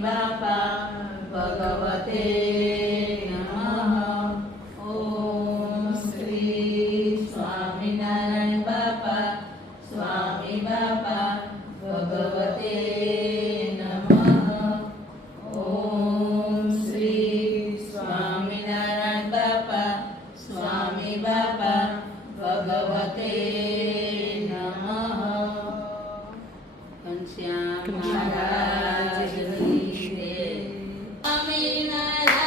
બાપા ભગવતે નમઃ. ઓમ શ્રી સ્વામિનારાયણ બાપા સ્વામી બાપા ભગવતે નમઃ. ઓમ શ્રી સ્વામિનારાયણ બાપા સ્વામી બાપા ભગવતે નમઃ. ઘનશ્યામ મહારાજની જય. સ્વામિનારાયણ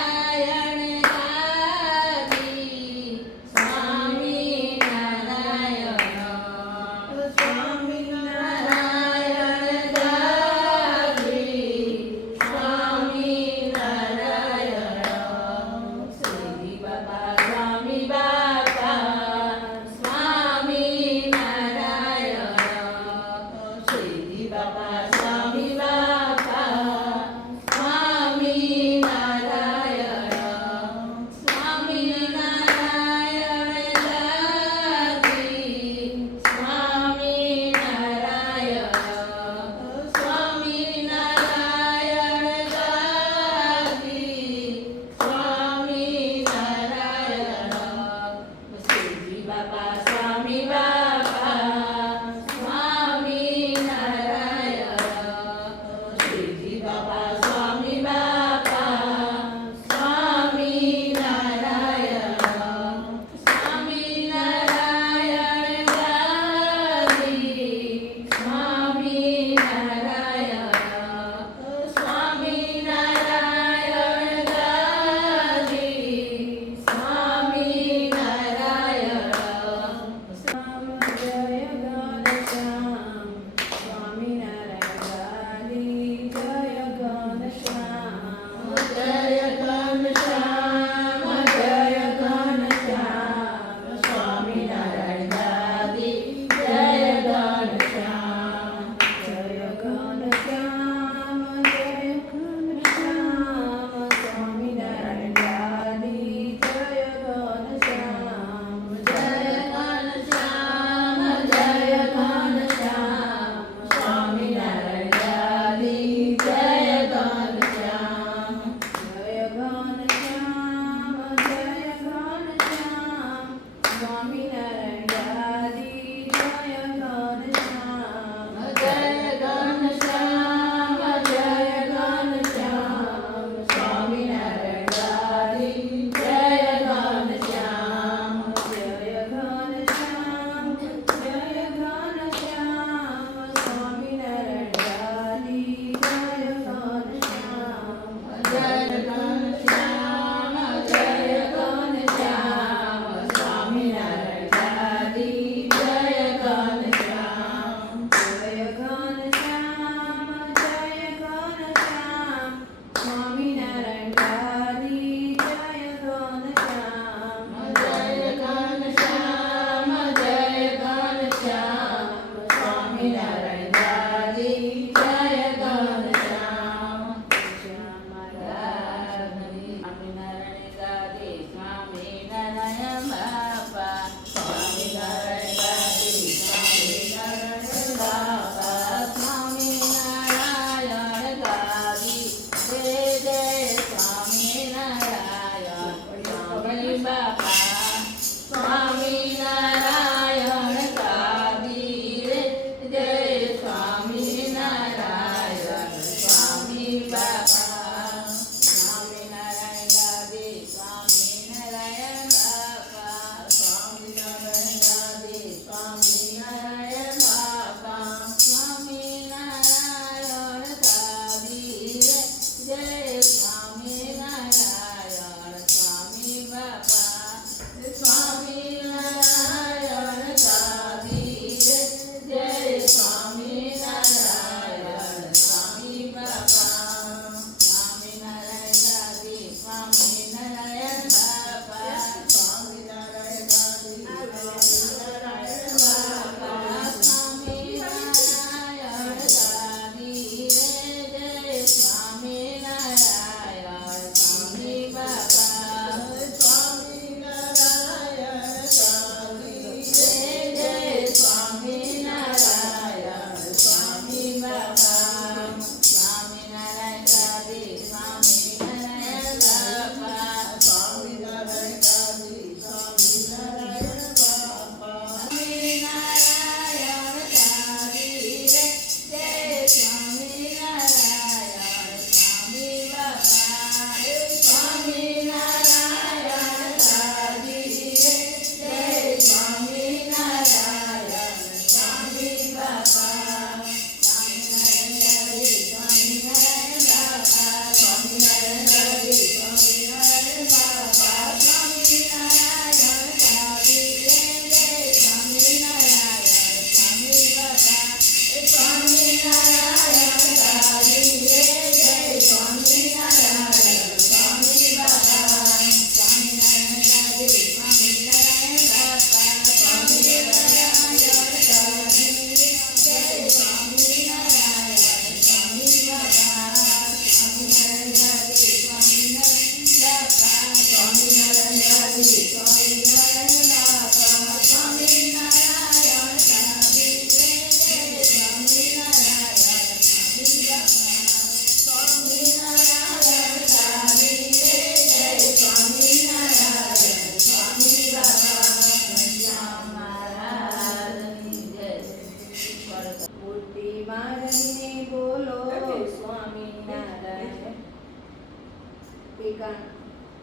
સમીકરણ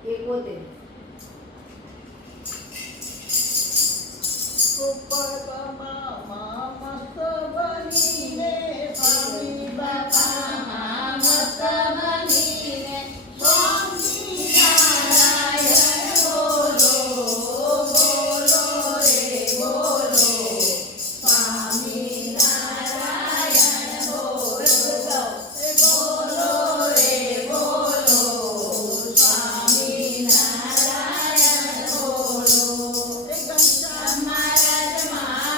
71 સુપરમાં મસ્ત બનીને સ્વામી બાપા મસ્ત બનીને સ્વામિનારાયણ બોલો બોલો રે બોલો સ્વામિનારાયણ બોલો બોલો રે બોલો સ્વામિનારાયણ બોલો મહારાજ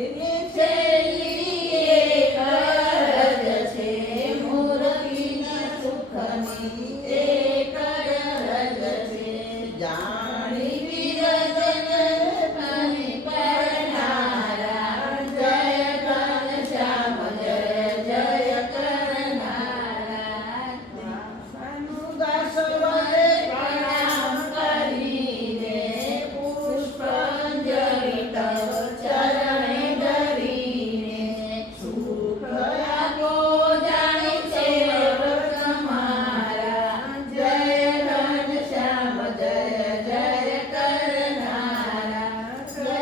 છેલ્લી એક અરજ છે મૂર્તિના સુખની એક અરજ છે જાણી વિરજન પાણી પરનારા જય ઘનશ્યામ જય જય કરનારા સર્વરે પ્રણામ કરીને પુષ્પાંજલિ તવ ચરણે ધરીને સુખ આપો જાણી સેવક તમારા જય ઘનશ્યામ જય જય કરનારા જય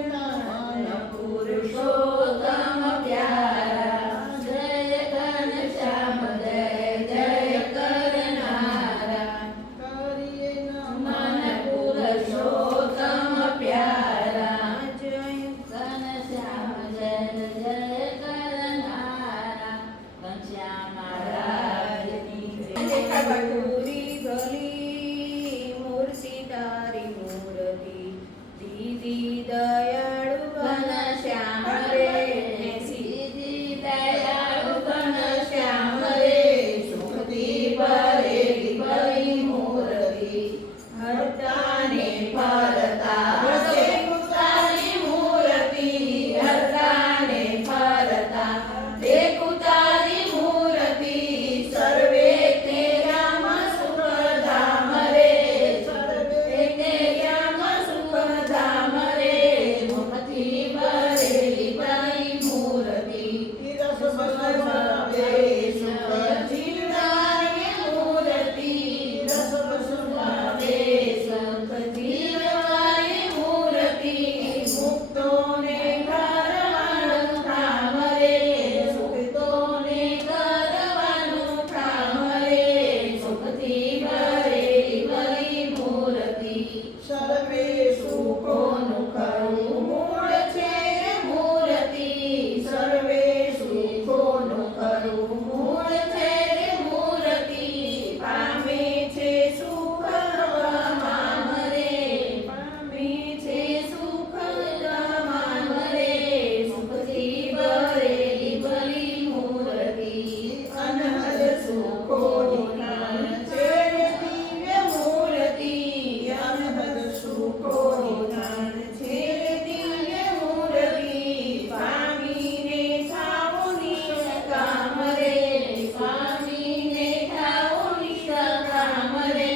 મન પુરુષોત્તમ પ્યારા જય ઘનશ્યામ જય જય કરનારા મન પુરુષોત્તમ પ્યારા જય ઘનશ્યામ જય જય કરનારા ઘનશ્યામ મહારાજની પૂરી ગલી મૂર્તિ તારી મૂર્તિ દીદી દયાળુ ઘનશ્યામ રે સીધી દયાળુ ઘનશ્યામ રે સુખથી ભરેલી ભરી મૂર્તિ હરતાને ફરતા દેખુતારી મૂર્તિ હરતાને ફરતા દેખુતારી મૂર્તિ સર્વે તે રામ સુખધામ રે સર્વે તે રામ સુખધામ રે મુખથી ભરેલી ભરી મૂર્તિ જીવવાની મૂર્તિ જીવવાની મૂર્તિ મુક્તોને કરવાનું કામ રે સુખતોને કરવાનું કામ રે સુખથી ભરેલી ભરી મૂર્તિ સર્વે સુખોનું ખરું મૂળ છે મૂર્તિ સર્વે સુખોનું ખરું મૂળ છે મૂર્તિ પામે છે સુખ તમામ રે પામે છે સુખ તમામ રે સુખથી ભરેલી ભરી મૂર્તિ અનહદ સુખોની નામ છે દિવ્ય મૂર્તિ અનહદ સુખોની નામ છે દિવ્ય મૂર્તિ પામીને થાઓ નિષ્કામ રે પામીને થાઓ નિષ્કામ રે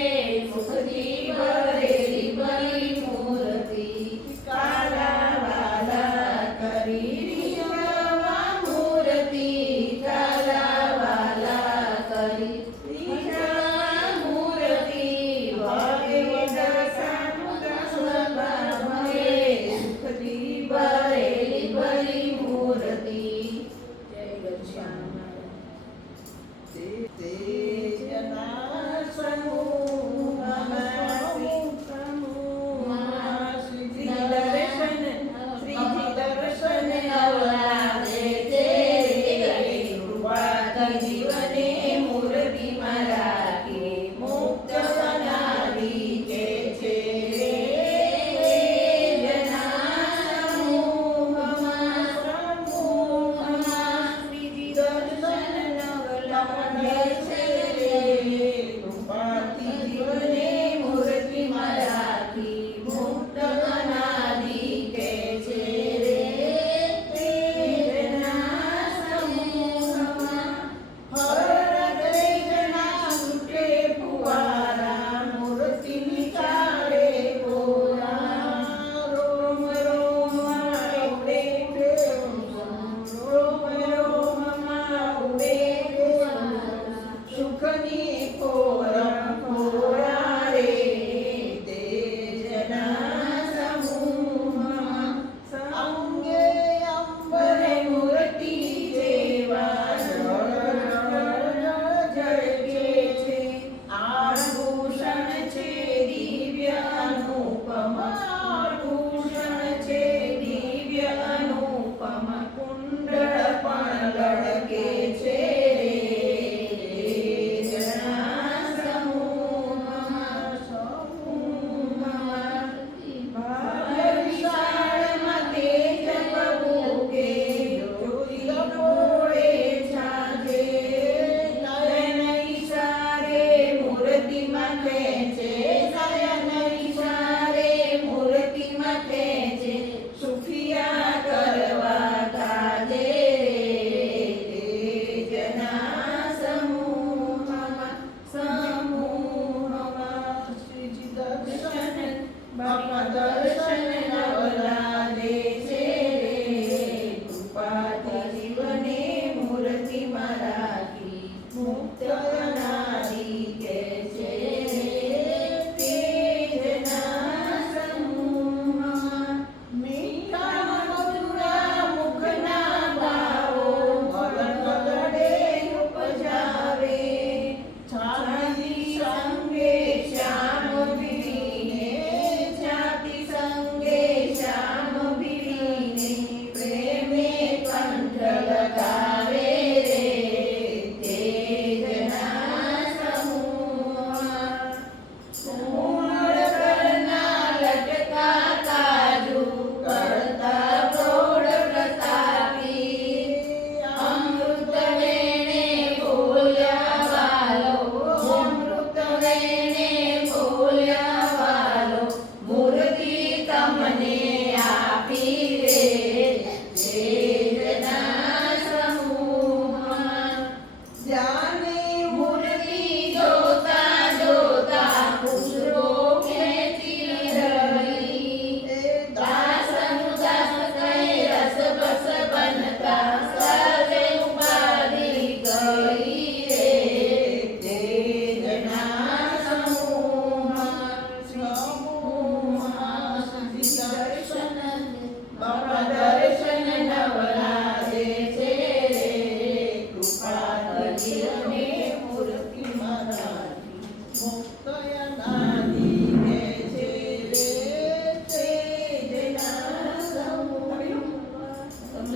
સુખથી ભરેલી ભરી મૂર્તિ કાલા વાલા કરી રીઝવવા મૂર્તિ કાલા વાલા કરી રીઝવવા મૂર્તિ ભવે દશાનું દસમાં ભવે સુખથી ભરેલી ભરી મૂર્તિ જય ઘનશ્યામ જીવને મૂર્તિમાં રાખી મુક્ત બનાવી કે છે જના સમૂહમાં શ્રીજી દર્શન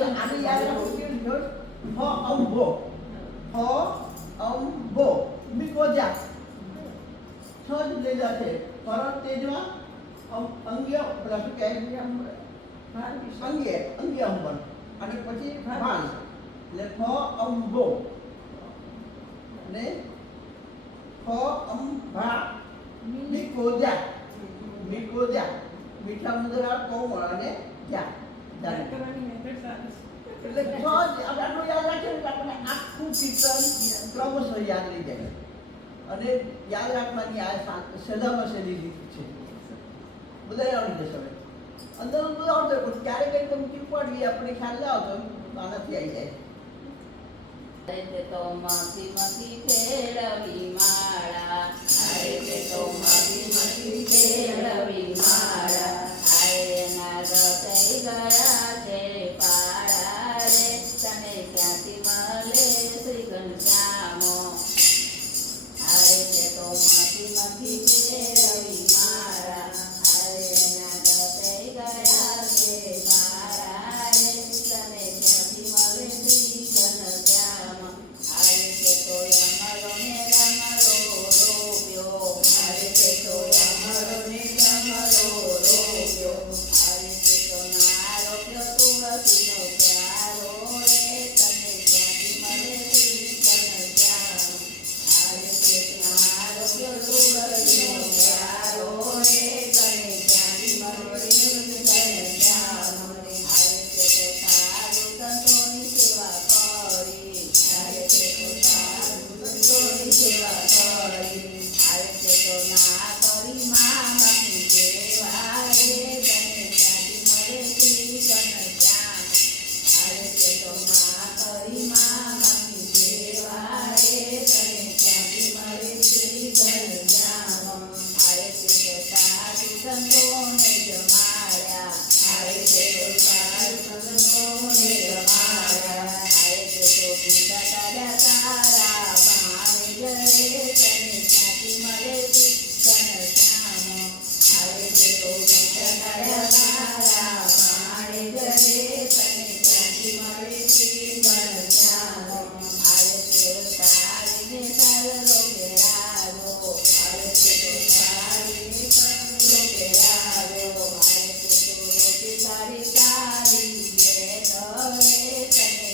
આને યાદ રાખવું કેવું છે? હ અંબો હ અંબો મિકોજા છ જ લીધા છે પરત તેજમાં અંગ્ય પેલા શું કહે અંગ્ય અંબન અને પછી ભાન એટલે ફ અંબો ને ફ અંભા મિકોજા મીઠા મુદ્રા કોમળ અને જા એટલે છ જ આપણે આટલું યાદ રાખીએ ને આપણને આખું કીર્તન ક્રમશઃ યાદ રહી જાય અને યાદ રાખવાની આ સદામાં સહેલી રીત છે બધા આવડી જશે હવે અંદર બધું આવડે પણ ક્યારેક કંઈક મૂકી પડી આપણે ખ્યાલ ના આવતો આનાથી આવી જાય તે તો માથી માથી ફેરવી માળા હારે તે તો માથી ફેરવી માળા હારે ના રતઈ ગયા છે પાળા રે તને ક્યાંથી મળે શ્રી ઘનશ્યામો હારે તે તો માથી ફેરવી માળા હારે ના રતઈ ગયા છે પાળા રે તને ક્યાંથી મળે શ્રી ઘનશ્યામ હારે તે તો અમરો ને રમરો રોપ્યો હારે તે તો અમરો ને રમરો રોપ્યો હારે તે તો ના રોપ્યો તુલસીનો પ્યારો રે તને ક્યાંથી મળે શ્રી ઘનશ્યામ હારે તે ના રોપ્યો તુલસીનો પ્યારો રે તને ક્યાંથી મળે શ્રી ઘનશ્યામ હારે તે તો સારું સંતોની સેવા કરી હારે તે તો સારું સંતોની સેવા કરી હારે તે તો ના કરી મા બાપની સેવા રે તને ક્યાંથી મળે શ્રી ઘનશ્યામ હારે તે તો મા કરી મા બાપની સેવા રે તને ક્યાંથી મળે શ્રી ઘનશ્યામ હારે તે તો સાધુ સંતોને જમાડ્યા હારે તે તો સાધુ સંતોને જમાડ્યા હારે તે તો પીતા દાદા તારા ભાણે જરે તને ક્યાંથી મળે શ્રી ઘનશ્યામ હારે તે તો પીતા દાદા તારા ભાણે જરે તને ક્યાંથી મળે શ્રી ઘનશ્યામ હારે તે તારીને સારો કેરારો હારે તે તો તારીને સારો કેરારો હારે તે તો રોટી તારી તારી તને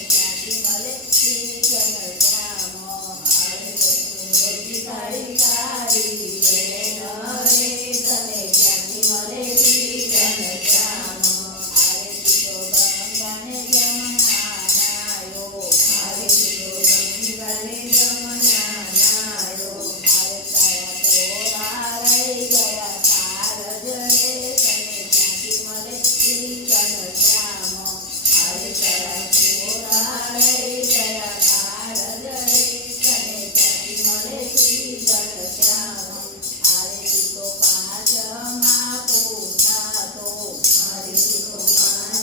ક્યાંથી મળે શ્રી ઘનશ્યામ હારે તે તો રોટી તારી તારી તને ક્યાંથી મળે શ્રી ઘનશ્યામ હારે તે તો ગંગાને જમના નાયો હારે તે તો ગંગાને જમના નાયો હારે તારા તોરા રહી ગયા તારજ રે તને ક્યાંથી મળે શ્રી ઘનશ્યામ હારે તારા તોરા રહી ગયા તારજ રે તને ક્યાંથી મળે શ્રી ઘનશ્યામ હારે તું તો પાંચમાં પૂછાતો હારે તું તો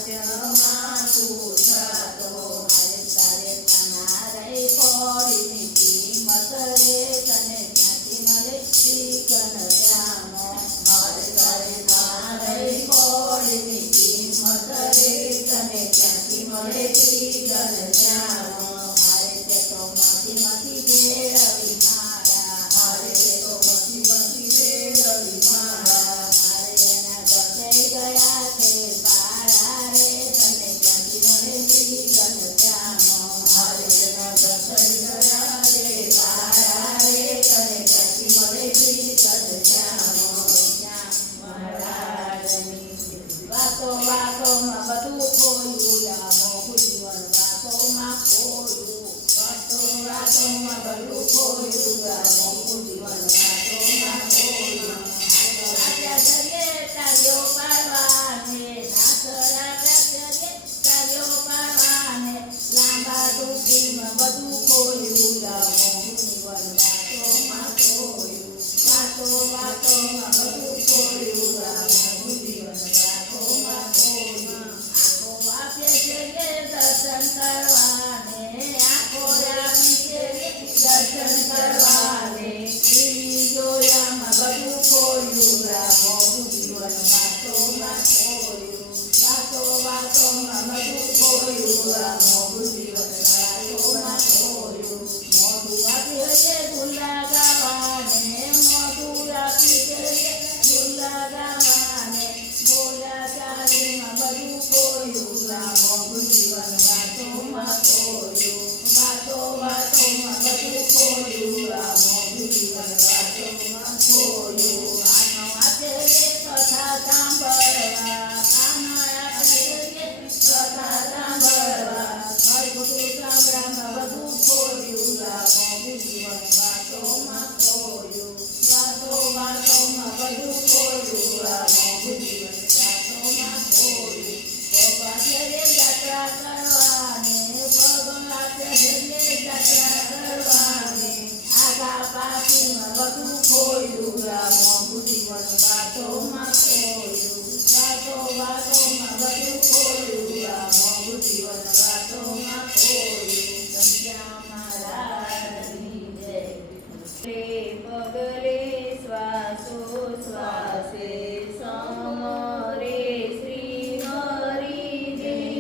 પાંચમાં પૂછાતો હારે તારે તાના રહી પડીની કિંમત રે તને ક્યાંથી મળે શ્રી ઘનશ્યામ હારે તારે તાના રહી પડીની કિંમત રે તને ક્યાંથી મળે શ્રી ઘનશ્યામ હારે તે તો માથી ફેરવી માળા હારે તે તો માથી ફેરવી માળા હારે એના ગસાઈ ગયા છે પાળા રે તને ક્યાંથી મળે શ્રી ઘનશ્યામ હારે એના ગસાઈ ગયા છે પાળા રે તને ક્યાંથી મળે શ્રી ઘનશ્યામ મહારાજની વાતો વાતોમાં બધું ખોયું લામો જીવન વાતોમાં ખોયું ખોયું વાતો વાતોમાં બધું ખોયું આ મોંઘું જીવન વાતોમાં ખોયું કાનો હાથે કથા સાંભળવા કાનો હાથે કથા સાંભળવા હરિભગું સાંભળવામાં બધું ખોયું આ મોંઘું જીવન વાતોમાં ખોયું વાતો વાતોમાં બધું ખોયું આ મોંઘું જીવન વાતોમાં ખોયું પગલાંચે યાત્રા કરવાને પગલાંચે યાત્રા કરવાને આગા પાછળમાં બધું ખોયું આ મોંઘું જીવન વાતોમાં ખોયું વાતો વાતોમાં બધું ખોયું આ મોંઘું જીવન વાતોમાં ખોયું સંધ્યા મહારાજની જય પગલે શ્વાસો શ્વાસે સમરે શ્રી હરિજી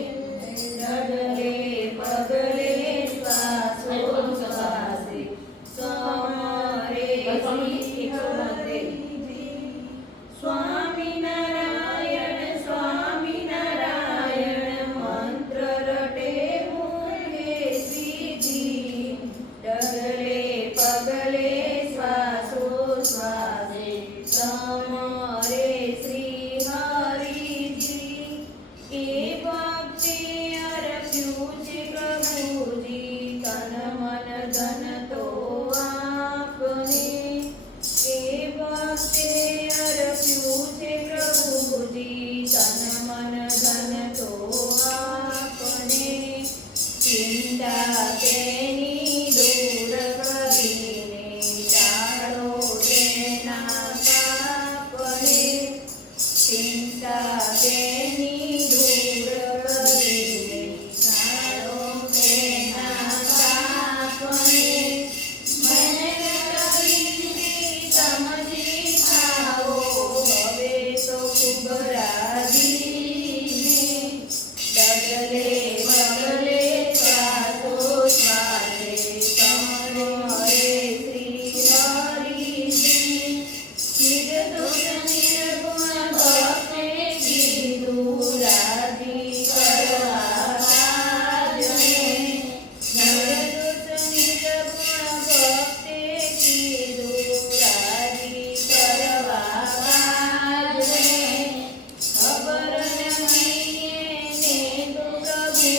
ડગલે પગલે શ્વાસો શ્વાસે સમરે શ્રી હરિજી સ્વામિનારાયણ સ્વામિનારાયણ મંત્ર રટે મુખે શ્રીજી ડગલે પગલે શ્વાસો શ્વાસે સમરે શ્રી હરિજી એ ભક્તિ અર્પ્યું છે પ્રભુજી તન મન ધન તો આપને એ ભક્તિ અર્પ્યું છે પ્રભુજી તન મન ધન તો આપને ચિંતા તેની દૂર કરીને ટાળો તેના પાપને ચિંતા તેની દૂર કરીને ટાળો તેના પાપને મહેનત કરી સમજી ખાઓ હવે તો ખૂબ રાજીને ડગલે પગલે શ્વાસો શ્વાસે સમરે શ્રી હરિજી નિર્દોષ નિર્ગુણ ભક્તે કીધું રાજી કરવા કાજને નિર્દોષ નિર્ગુણ ભક્તે કીધું રાજી કરવા કાજને ખબર નહીં એને તો પ્રભુ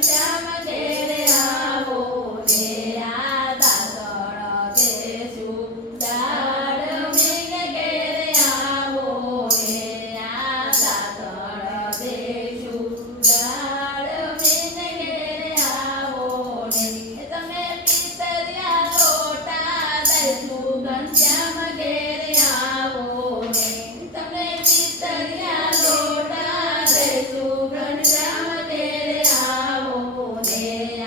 ઘનશ્યામ ઘેરે આવો ને આ દાસણ દેશું દાળ મીને ઘેરે આવો ને આ દાસણ દેશું દાળ મીને ઘેરે આવો ને તમે પિતરિયા લોટા દઈશું ઘનશ્યામ ઘેરે આવો ને તમે પિતરિયા લોટા દઈશું ઘનશ્યામ ઘેરે આવો ને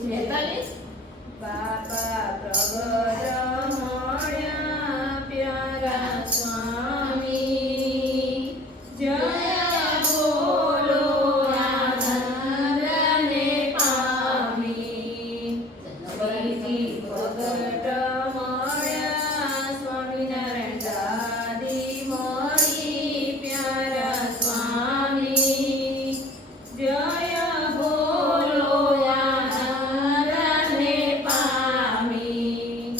છે 43 બાપા પ્રગટ મળ્યા પ્યારા સ્વામી જય બોલો આનંદને પામી શ્રીજી પ્રગટ મળ્યા સ્વામિનારાયણ દાદી મળી પ્યારા સ્વામી જય બોલો આનંદને પામી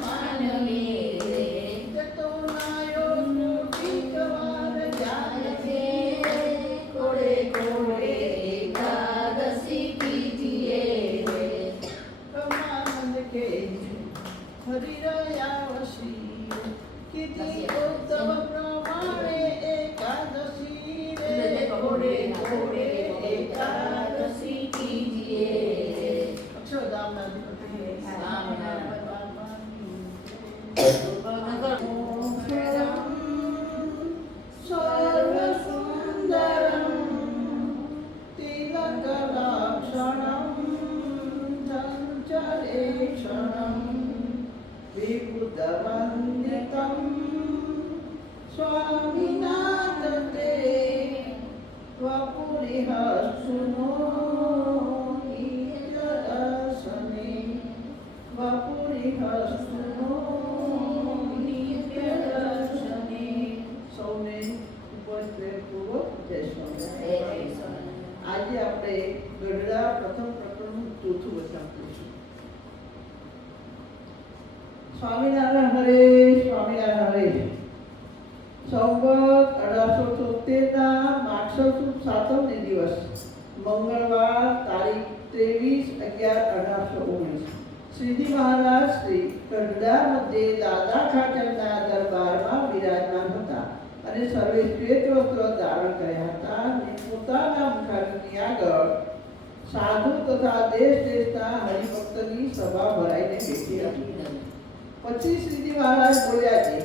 માનવીએ રે. જતો નાયો મોટી વાર જાય છે. કોડે કોડે એકાદશી કીજીએ રે. કમાનંદ કે હરિ રહ્યા વસી કીધી ઉત્સવ પ્રમાણે એકાદશી રે. કોડે કોડે એકાદશી કીજીએ રે. અક્ષરધામના અધિપતિ સર્વસુંદરમ તિલકલાક્ષણમ ચંચલેક્ષણમ વિબુધવંદિતમ સ્વામિનાથ તે વપુરિહ સુનો નિત્યદર્શને વપુરિહ સુનો નિત્યદર્શને. સૌને ઉપસ્થિતપૂર્વક જય સ્વામિનારાયણ. આજે આપણે ગઢડા પ્રથમ પ્રકરણનું ચોથું વચન કરીશું. સ્વામિનારાયણ હરે, સ્વામિનારાયણ હરે. સંવત 1873 ના માગસર સુદ સાતમને દિવસ મંગળવાર તારીખ 23/11/1819 શ્રીજી મહારાજ શ્રી ગઢડા મધ્યે દાદા ખાચરના દરબારમાં બિરાજમાન હતા અને સર્વે શ્વેત વસ્ત્ર ધારણ કર્યા હતા અને પોતાના મુખારની આગળ સાધુ તથા દેશ દેશના હરિભક્તની સભા ભરાઈને બેઠી હતી. પછી શ્રીજી મહારાજ બોલ્યા છે,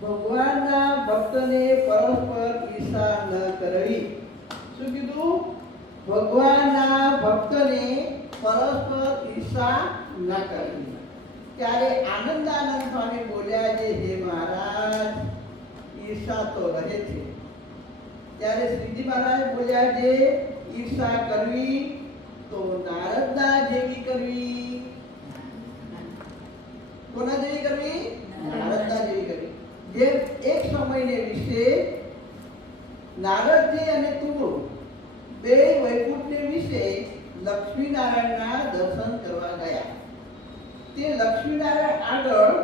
ભગવાનના ભક્તને પરસ્પર ઈર્ષા ન કરવી. શું કીધું? ભગવાનના ભક્તને પરસ્પર ઈર્ષા ન કરવી. ત્યારે આનંદાનંદ સ્વામી બોલ્યા છે, હે મહારાજ, ઈર્ષા તો રહે છે. ત્યારે શ્રીજી મહારાજ બોલ્યા છે, ઈર્ષા કરવી તો નારદના જેવી કરવી. કોના જેવી કરવી? નારદના જેવી કરવી. જે એક સમયને વિશે નારદજી અને તુમ્રુ બે વૈકુંઠને વિશે લક્ષ્મીનારાયણના દર્શન કરવા ગયા. તે લક્ષ્મીનારાયણ આગળ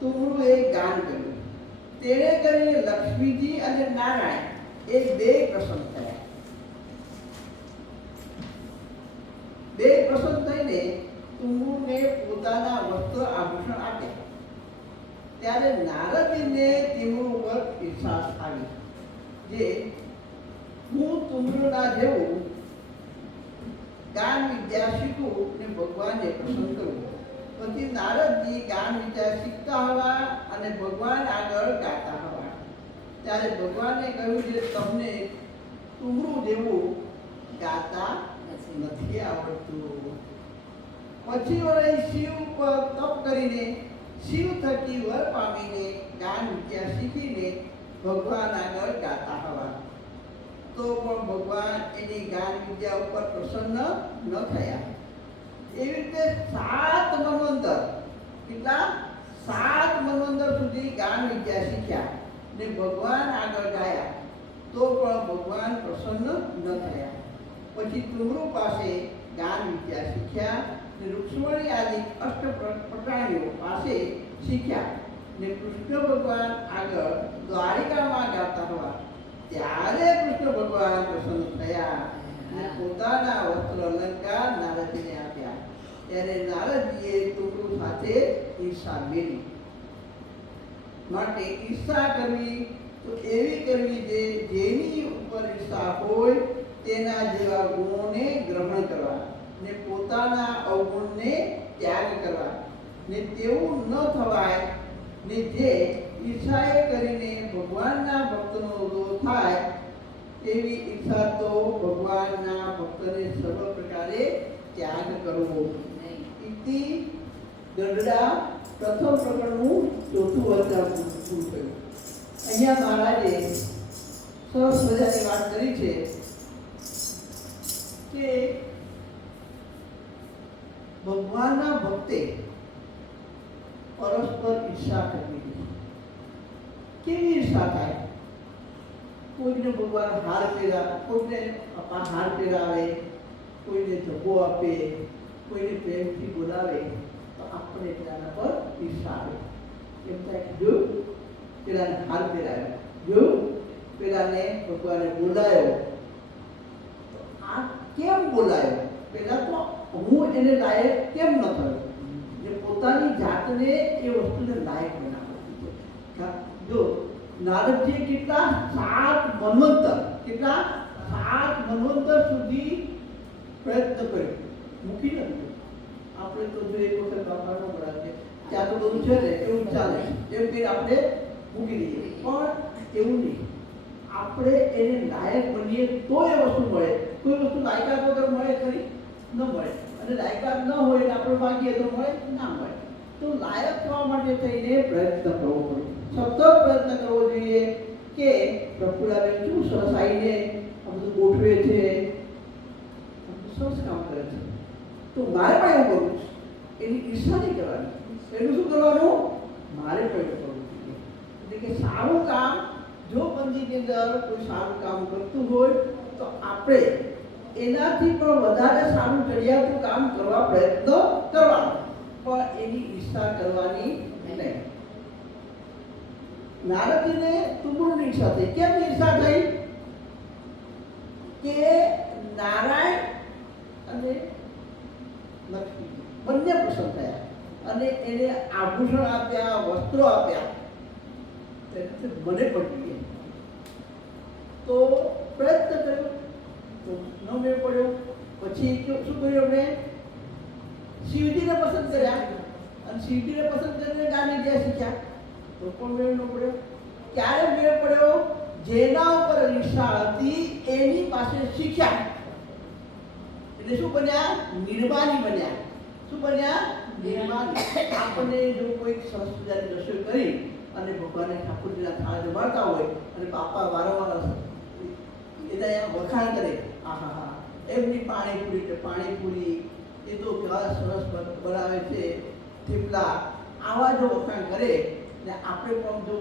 તુમ્રુએ ગાન કર્યું. તેણે કરીને લક્ષ્મીજી અને નારાયણ એ બે પ્રસન્ન થયા. બે પ્રસન્ન થઈને તુમ્રુને પોતાના વસ્ત્ર આભૂષણ આપ્યા. ત્યારે નારદજીને તુમ્રુ ઉપર વિશ્વાસ આવી જે હું તુમ્રુના જેવું ગાન વિદ્યા શીખું ને ભગવાનને પ્રસન્ન કરું. પછી નારદજી ગાન વિદ્યા શીખતા હવા અને ભગવાન આગળ ગાતા હવા. ત્યારે ભગવાને કહ્યું છે, તમને તુમ્રુ જેવું ગાતા નથી આવડતું. પછી વળી શિવ પર તપ કરીને શિવ થકી વર પામીને ગાન વિદ્યા શીખીને ભગવાન આગળ ગાતા હવા. તો પણ ભગવાન એની ગાન વિદ્યા ઉપર પ્રસન્ન ન થયા. એવી રીતે 7 મન્વંતર, કેટલા? 7 મન્વંતર સુધી ગાન વિદ્યા શીખ્યા ને ભગવાન આગળ ગાયા. તો પણ ભગવાન પ્રસન્ન ન થયા. પછી તુમ્રુ પાસે ગાન વિદ્યા શીખ્યા ને રૂક્ષ્મણી આદિ અષ્ટપટાણીઓ પાસે શીખ્યા ને કૃષ્ણ ભગવાન આગળ દ્વારિકામાં ગાતા હવા. ત્યારે કૃષ્ણ ભગવાન પ્રસન્ન થયા અને પોતાના વસ્ત્ર અલંકાર નારદજીને આપ્યા. ત્યારે નારદજીએ તુમ્રુ સાથે ઈર્ષા મેળવી. માટે ઈર્ષા કરવી તો એવી કરવી જે જેની ઉપર ઈર્ષા હોય તેના જેવા ગુણોને ગ્રહણ કરવા ને પોતાના અવગુણને ત્યાગ કરવા ને તેવું ન થવાય ને જે ઈર્ષાએ કરીને ભગવાનના ભક્તનો દોષ થાય તેવી ઈચ્છા તો ભગવાનના ભક્તને સર્વ પ્રકારે ત્યાગ કરવો. ઇતિ ગઢડા પ્રથમ પ્રકરણનું ચોથું વચન પૂરું થયું. અહીંયા મહારાજે સરસ મજાની વાત કરી છે કે ભગવાનના ભક્તે પરસ્પર ઈર્ષા કરવી. કેવી ઈર્ષા થાય? કોઈને ભગવાન હાર પહેરાવે, કોઈને જપો આપે, કોઈને પ્રેમથી બોલાવે તો આપણે પેલાના પર ઈર્ષા આવે. એમ થાય કે જો પેલાને હાર પહેરાયો, જો પેલાને ભગવાને બોલાયો, તો આ કેમ બોલાયો? પેલા તો હું એને લાયક કેમ ન થયો? જે પોતાની જાતને એ વસ્તુને લાયક બનાવતી છે. જો નારદજીએ કેટલા 7 મન્વંતર, કેટલા 7 મન્વંતર સુધી પ્રયત્ન કર્યો, મૂકી નથી. આપણે તો જો એક વખત બાપાનો બોલાવે ત્યાં તો બધું છે ને એવું ચાલે એમ કે આપણે મૂકી દઈએ, પણ એવું નહીં. આપણે એને લાયક બનીએ તો એ વસ્તુ મળે. કોઈ વસ્તુ લાયકાત વગર મળે ખરી? ન મળે. અને લાયકાત ન હોય એટલે આપણે માગીએ તો મળે? ના મળે. તો લાયક થવા માટે થઈને પ્રયત્ન કરવો પડે, સતત પ્રયત્ન કરવો જોઈએ. કે પ્રફુલ્લાબેન શું સરસ આવીને આ બધું ગોઠવે છે, સરસ કામ કરે છે, તો મારે પણ એવું કરવું છે. એની ઈચ્છા નહીં કરવાની, એનું શું કરવાનું? મારે પણ એવું કરવું જોઈએ. એટલે કે સારું કામ, જો મંદિરની અંદર કોઈ સારું કામ કરતું હોય તો આપણે એનાથી પણ વધારે સારું ચડિયાતું કામ કરવા પ્રયત્ન કરવાનો, પણ એની ઈચ્છા કરવાની નહીં. નારદજીને તુમ્રુની ઈચ્છા થઈ. કેમ ઈચ્છા થઈ? કે નારાયણ અને લક્ષ્મી બંને પ્રસન્ન થયા અને એને આભૂષણ આપ્યા, વસ્ત્રો આપ્યા. મને પડી તો પ્રયત્ન કર્યો તો ન મેળ પડ્યો. પછી શું કર્યું? આપણે શિવજીને પસંદ કર્યા અને શિવજીને પસંદ કરીને ગાને જ્યાં શીખ્યા તો પણ મેળ ન પડ્યો. ક્યારે મેળ પડ્યો? જેના ઉપર ઈચ્છા હતી એની પાસે શીખ્યા એટલે શું બન્યા? નિર્માની બન્યા. શું બન્યા? નિર્માની. આપણને જો કોઈ સરસ મજાની રસોઈ કરી અને ભગવાનને ઠાકોરજીના થાળ જમાડતા હોય અને બાપા વારંવાર એના વખાણ કરે, આહા હા એમની પાણીપુરી એ તો કેવા સરસ બનાવે છે, થેપલા, આવા જો વખાણ કરે ને આપણે પણ જો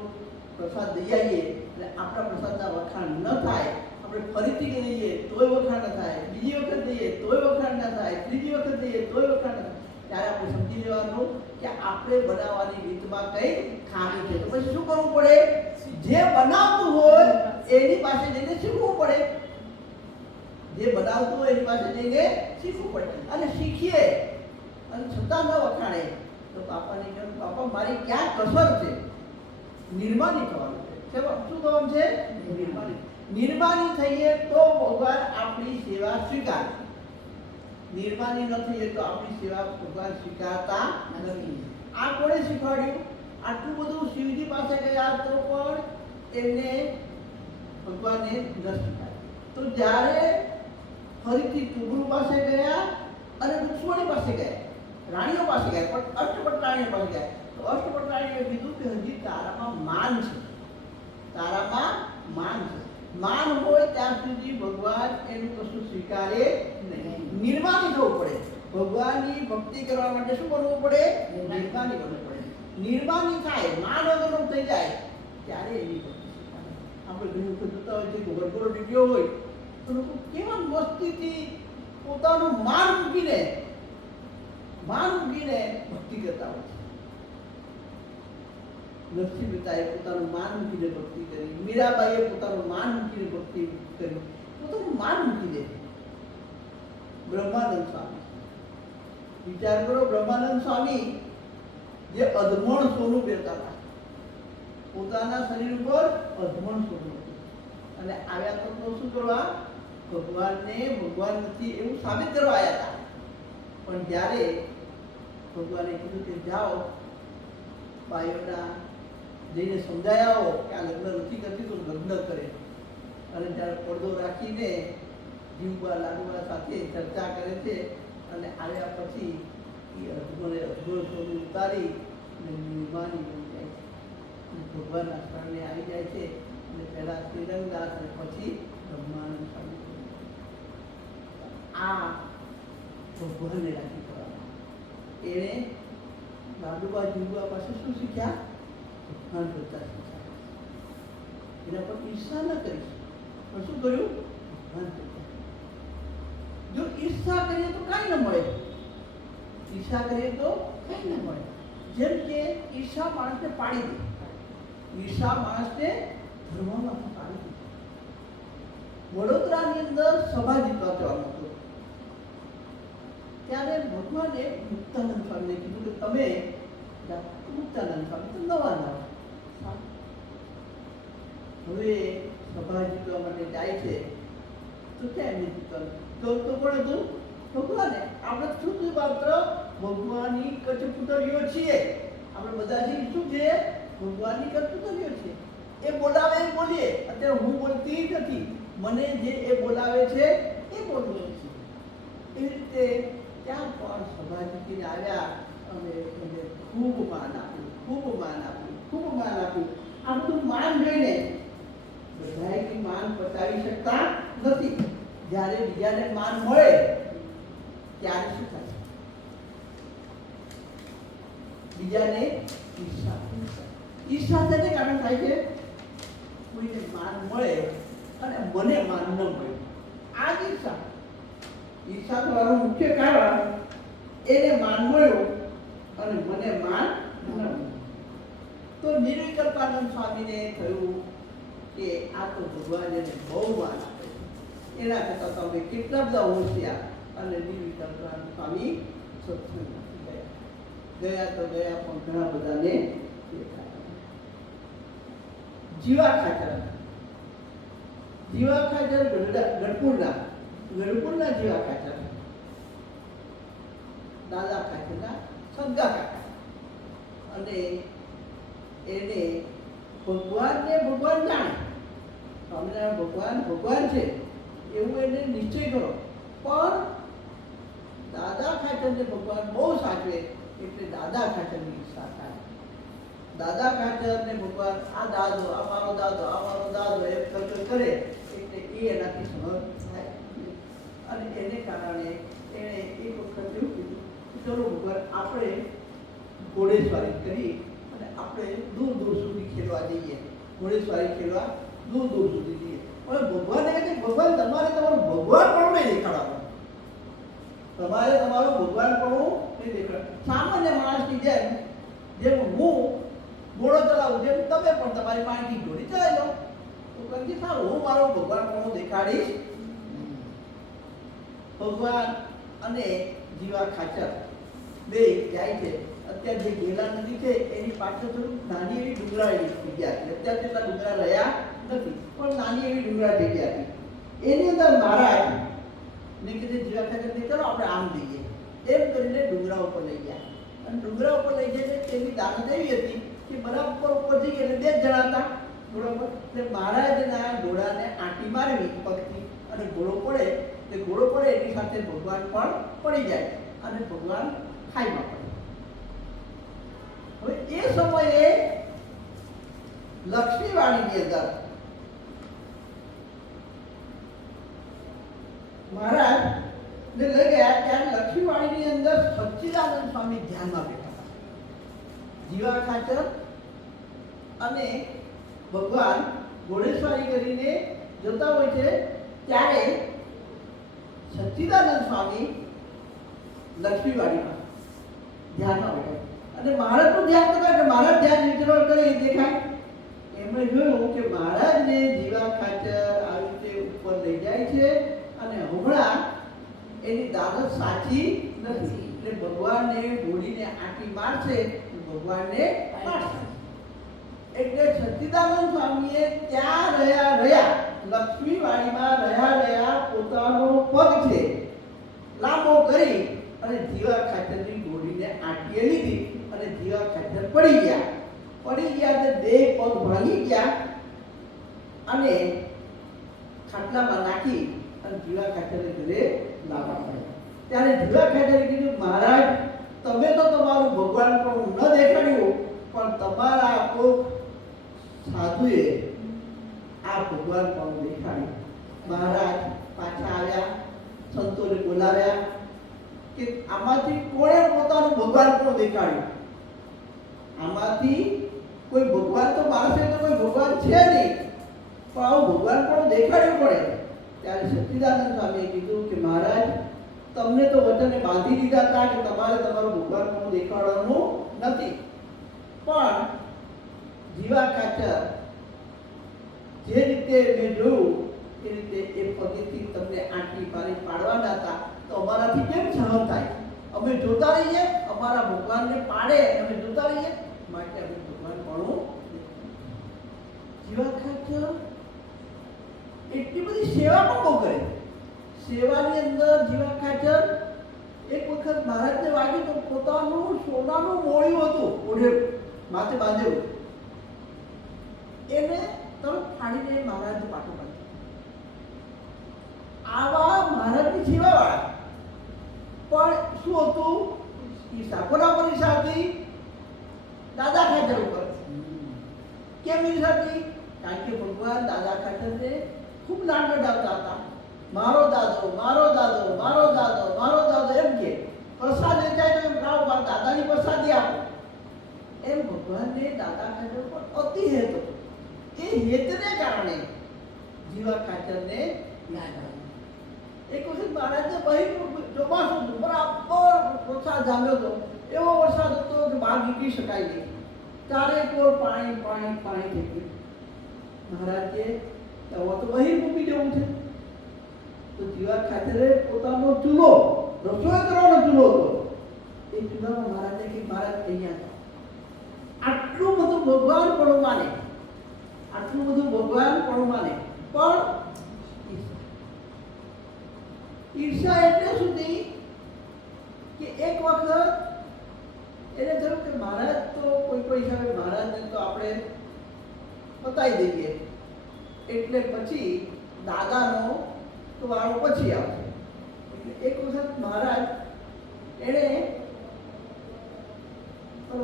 પ્રસાદ દઈ આવીએ અને આપણા પ્રસાદના વખાણ ન થાય, આપણે ફરીથી દઈએ તોય વખાણ ન થાય, બીજી વખત દઈએ તોય વખાણ ન થાય, ત્રીજી વખત દઈએ તોય વખાણ ન થાય, ત્યારે આપણે સમજી લેવાનું કે આપણે બનાવવાની રીતમાં કઈ ખામી છે. તો પછી શું કરવું પડે? જે બનાવતું હોય એની પાસે જઈને શીખવું પડે. જે બનાવતું હોય એની પાસે જઈને શીખવું પડે. અને શીખીએ અને છતાં ન વખાણે તો બાપાને કહે, બાપા મારી ક્યાં કસર છે? નિર્માની થવાનું છે. શું થવાનું છે? નિર્માની. નિર્માની થઈએ તો ભગવાન આપણી સેવા સ્વીકારે. નિર્માની ન થઈએ તો આપણી સેવા ભગવાન સ્વીકારતા નથી. આ કોણે શીખવાડ્યું? આટલું બધું શિવજી પાસે ગયા તો પણ એમને ભગવાને ન શીખવાડ્યું. તો જ્યારે ફરીથી ટુગરુ પાસે ગયા અને રૂક્ષ્મણી પાસે ગયા, રાણીઓ પાસે ગયા, પણ અષ્ટપટરાણીઓ પાસે ગયા તો અષ્ટપટરાણીએ કીધું કે હજી તારામાં માન છે, તારામાં માન છે. માન હોય ત્યાં સુધી ભગવાન એનું કશું સ્વીકારે નહીં. નિર્માની થવું પડે. ભગવાનની ભક્તિ કરવા માટે શું કરવું પડે? નિર્માની બનવું પડે. નિર્માની થાય, માન વગરનું થઈ જાય ત્યારે એની ભક્તિ સ્વીકારે. આપણે ઘણી વખત જોતા હોય છે કે વરઘોડો નીકળ્યો હોય તો લોકો કેવા મસ્તીથી પોતાનું માન મૂકીને ભક્તિ કરતા હોય છે. નરસિંહ મહેતાએ પોતાનું માન મૂકીને ભક્તિ કરી, મીરાબાઈએ પોતાનું માન મૂકીને ભક્તિ કરી, પોતાનું માન મૂકી દે. બ્રહ્માનંદ સ્વામી, વિચાર કરો, બ્રહ્માનંદ સ્વામી જે અધમણ સોનું પહેરતા હતા, પોતાના શરીર ઉપર અધમણ સોનું, અને આવ્યા તો શું કરવા? ભગવાનને ભગવાન નથી એવું સાબિત કરવા આવ્યા હતા. પણ જ્યારે ભગવાને કીધું કે જાઓ બાયોના જઈને સમજાયા આવો કે આ લગ્ન નથી કરતી તો લગ્ન કરે, અને ત્યારે પડદો રાખીને જીવબા લાડુબા સાથે ચર્ચા કરે છે અને આવ્યા પછી એ અજમણ સોનું ઉતારી અને નિર્માની બની જાય છે. ભગવાનના શરણે આવી જાય છે અને પહેલા શ્રીરંગદાસ અને પછી બ્રહ્માનંદ સ્વામી. આ ભગવાનને રાખી કરવાના. એણે લાડુબા જીવબા પાસે શું શીખ્યા? ભગવાન કરતા શીખ્યા. એના પર ઈર્ષા ન કરીશ, પણ શું કર્યું? ભગવાન કરતા. જો ઈર્ષા કરીએ તો કાંઈ ન મળે. ઈર્ષા કરીએ તો કંઈ ન મળે. જેમ કે ઈર્ષા માણસને પાડી દે, ઈર્ષા માણસને ધર્મમાંથી પાડી દે. વડોદરાની અંદર સભા જીતવાનું હતું, ત્યારે ભગવાને મુક્તાનંદ સ્વામીને કીધું કે તમે મુક્તાનંદ સ્વામી તો નવા હવે સભા જીતવા માટે જાય છે, તો કેમ નહીં જીતવાનું? તો કોણ હતું? ભગવાને. આપણે શું માત્ર ભગવાનની કચપુતળીઓ છીએ, આપણે બધા શું છે? ભગવાનની કચપુતળીઓ છે. એ બોલાવે એ બોલીએ. અત્યારે હું બોલતી નથી, મને જે એ બોલાવે છે એ બોલવું છે. એવી રીતે ત્યાં પણ સભા જીતીને આવ્યા અને એને ખૂબ માન આપ્યું, ખૂબ માન આપ્યું, ખૂબ માન આપ્યું. આ બધું માન જોઈને બધાએ માન પતાવી શકતા નથી. જ્યારે બીજાને માન મળે ત્યારે શું થાય? બીજાને ઈર્ષા. ઈર્ષા તેને કારણે થાય છે કોઈને માન મળે અને મને માન ન મળે. આ જ ઈર્ષા. ઈર્ષા થવાનું મુખ્ય કારણ એને માન મળ્યું અને મને માન ન મળ્યું. તો નિર્વિકલ્પાનંદ સ્વામીને થયું કે આ તો ભગવાન એને બહુ માન આપે છે, એના કરતાં તમે કેટલા બધા હોશિયાર. અને નિર્વિકલ્પાનંદ સ્વામી સત્સંગમાંથી ગયા તો ગયા પણ ઘણા બધાને જીવા ખાચર ગઢપુરના જીવા ખાચર, દાદા ખાચરના સગા કાકા. અને એને ભગવાનને ભગવાન જાણે, સ્વામિનારાયણ ભગવાન ભગવાન છે એવું એને નિશ્ચય કરો. પણ દાદા ખાચરને ભગવાન બહુ સાચવે એટલે દાદા ખાચરની ઈચ્છા થાય. દાદા ખાચરને ભગવાન આ દાદો, આ મારો દાદો, આ મારો દાદો એમ કરે એટલે એ એનાથી સહન થાય. અને એને કારણે એણે એક વખત એવું કીધું કે ચલો ભગવાન આપણે ઘોડેસવારી કરી અને આપણે દૂર દૂર સુધી ખેલવા જઈએ. ઘોડેસવારી ખેલવા દૂર દૂર સુધી જઈએ. પણ ભગવાને કહે ભગવાન તમારે તમારું ભગવાન પણ નહીં દેખાડવાનું, તમારે તમારું ભગવાન પણ નહીં દેખાડવાનું. સામાન્ય માણસની જેમ હું ઘોડો ચલાવું, જેમ તમે પણ તમારી પાણીથી ઘોડી ચલાવી લો. તો કહે સારું, હું મારો ભગવાન પણ દેખાડીશ. ભગવાન અને જીવા ખાચર બે જાય છે. અત્યારે જે ગેલા નદી છે એની પાછળ થોડું નાની એવી ડુંગરાળી જગ્યા હતી. અત્યારે તેટલા ડુંગરા રહ્યા નથી, પણ નાની એવી ડુંગરા જગ્યા હતી. એની અંદર મહારાજ ને કીધું જીવા ખાચરને ચલો આપણે આમ જઈએ. એમ કરીને ડુંગરા ઉપર લઈ ગયા. અને ડુંગરા ઉપર લઈ જઈને તેની દાનત એવી હતી કે બરાબર ઉપર જઈએ એટલે 2 જણા હતા ઘોડા પર. એટલે મહારાજના ઘોડાને આંટી મારવી પગથી અને ઘોડો પડે, એટલે ઘોડો પડે એની સાથે ભગવાન પણ પડી જાય અને ભગવાન ખાઈમાં પડે. હવે એ સમયે લક્ષ્મીવાડીની અંદર મહારાજ ને લઈ ગયા. ત્યારે લક્ષ્મીવાડીની અંદર સચ્ચિદાનંદ સ્વામી ધ્યાનમાં બેઠા હતા. જીવા ખાચર અને ભગવાન ઘોડેસવારી કરીને જતા હોય છે ત્યારે સચ્ચિદાનંદ સ્વામી લક્ષ્મીવાડીમાં ધ્યાનમાં બેઠા. અને મહારાજનું ધ્યાન કરતા એટલે મહારાજ ધ્યાન વિચરણ કરે એ દેખાય. એમણે જોયું કે મહારાજને જીવા ખાચર આવી રીતે ઉપર લઈ જાય છે અને હમણાં એની દાનત સાચી નથી. એટલે ભગવાનને ઘોડીને આંટી મારશે, ભગવાનને મારશે. એટલે સચ્ચિદાનંદ સ્વામીએ ત્યાં રહ્યા લક્ષ્મીવાડીમાં રહ્યા પોતાનો પગ છે લાંબો કરી અને જીવા ખાચરની ઘોડીને આંટીએ લીધી અને જીવા ખાચર પડી ગયા તો 2 પગ ભાંગી ગયા અને ખાટલામાં નાખી અને જીવા ખાચરને ઘરે લાવવા પડ્યા. ત્યારે જીવા ખાચરે કીધું મહારાજ તમે તો તમારું ભગવાન પણ ન દેખાડ્યું, પણ તમારા કોક સાધુએ આ ભગવાન પણ દેખાડ્યું. મહારાજ પાછા આવ્યા, સંતોને બોલાવ્યા કે આમાંથી કોણે પોતાનું ભગવાન પણ દેખાડ્યું? આમાંથી કોઈ ભગવાન તો માણસે તો કોઈ ભગવાન છે નહીં, પણ આવું ભગવાન પણ દેખાડવું પડે. ત્યારે સચ્ચિદાનંદ સ્વામીએ કીધું કે મહારાજ તમને તો વચને બાંધી દીધા હતા કે તમારે તમારું ભગવાનપણું દેખાડવાનું નથી. પણ જીવા ખાચર જે રીતે મેં જોયું એ રીતે એ પગેથી તમને આંટી મારી પાડવાના હતા, તો અમારાથી કેમ સહન થાય? અમે જોતા રહીએ, અમારા ભગવાનને પાડે અમે જોતા રહીએ, માટે અમે ભગવાનપણું. જીવા ખાચર એટલી બધી સેવા પણ બહુ કરે. સેવાની અંદર જીવા ખાચર એક વખત મહારાજને વાગ્યું તો પોતાનું સોનાનું મોળિયું હતું ઓઢે માથે બાંધેલું, એને તરત ફાડીને મહારાજને પાછું બાંધ્યું. આવા મહારાજની સેવાવાળા. પણ શું હતું? ઈર્ષા. કોના પર ઈર્ષા હતી? દાદા ખાચર ઉપર. કેમ ઈર્ષા હતી? કારણ કે ભગવાન દાદા ખાચરને ખૂબ લાડ લડાવતા હતા. મારો દાદો, મારો દાદો, મારો દાદો, મારો દાદો એમ કે પ્રસાદ વેચાય તો લાવો મારા દાદાની પ્રસાદી આપો. એમ ભગવાનને દાદા ખાચર પર અતિ હેત હતો. એ હેતને કારણે જીવા ખાચરને એક વખત મહારાજને બહી ચોમાસું બરાબર વરસાદ જામ્યો હતો. એવો વરસાદ હતો કે બહાર નીકળી શકાય નહીં. ચારે કોર પાણી પાણી પાણી થઈ ગયું. મહારાજે તો બહી મૂકી જવું છે. તો જીવા ખાચરે પોતાનો ચૂલો, રસોઈ કરવાનો ચૂલો હતો, એ ચૂલામાં મહારાજને કે મહારાજ અહીંયા જાઓ. આટલું બધું ભગવાન પણ માને, આટલું બધું ભગવાન પણ માને, પણ ઈર્ષા એટલે સુધી કે એક વખત એને થયું કે મહારાજ તો કોઈ હિસાબે મહારાજને તો આપણે બતાવી દઈએ, એટલે પછી દાદાનો તો વાળો પછી આવશે. એટલે એક વખત મહારાજ એને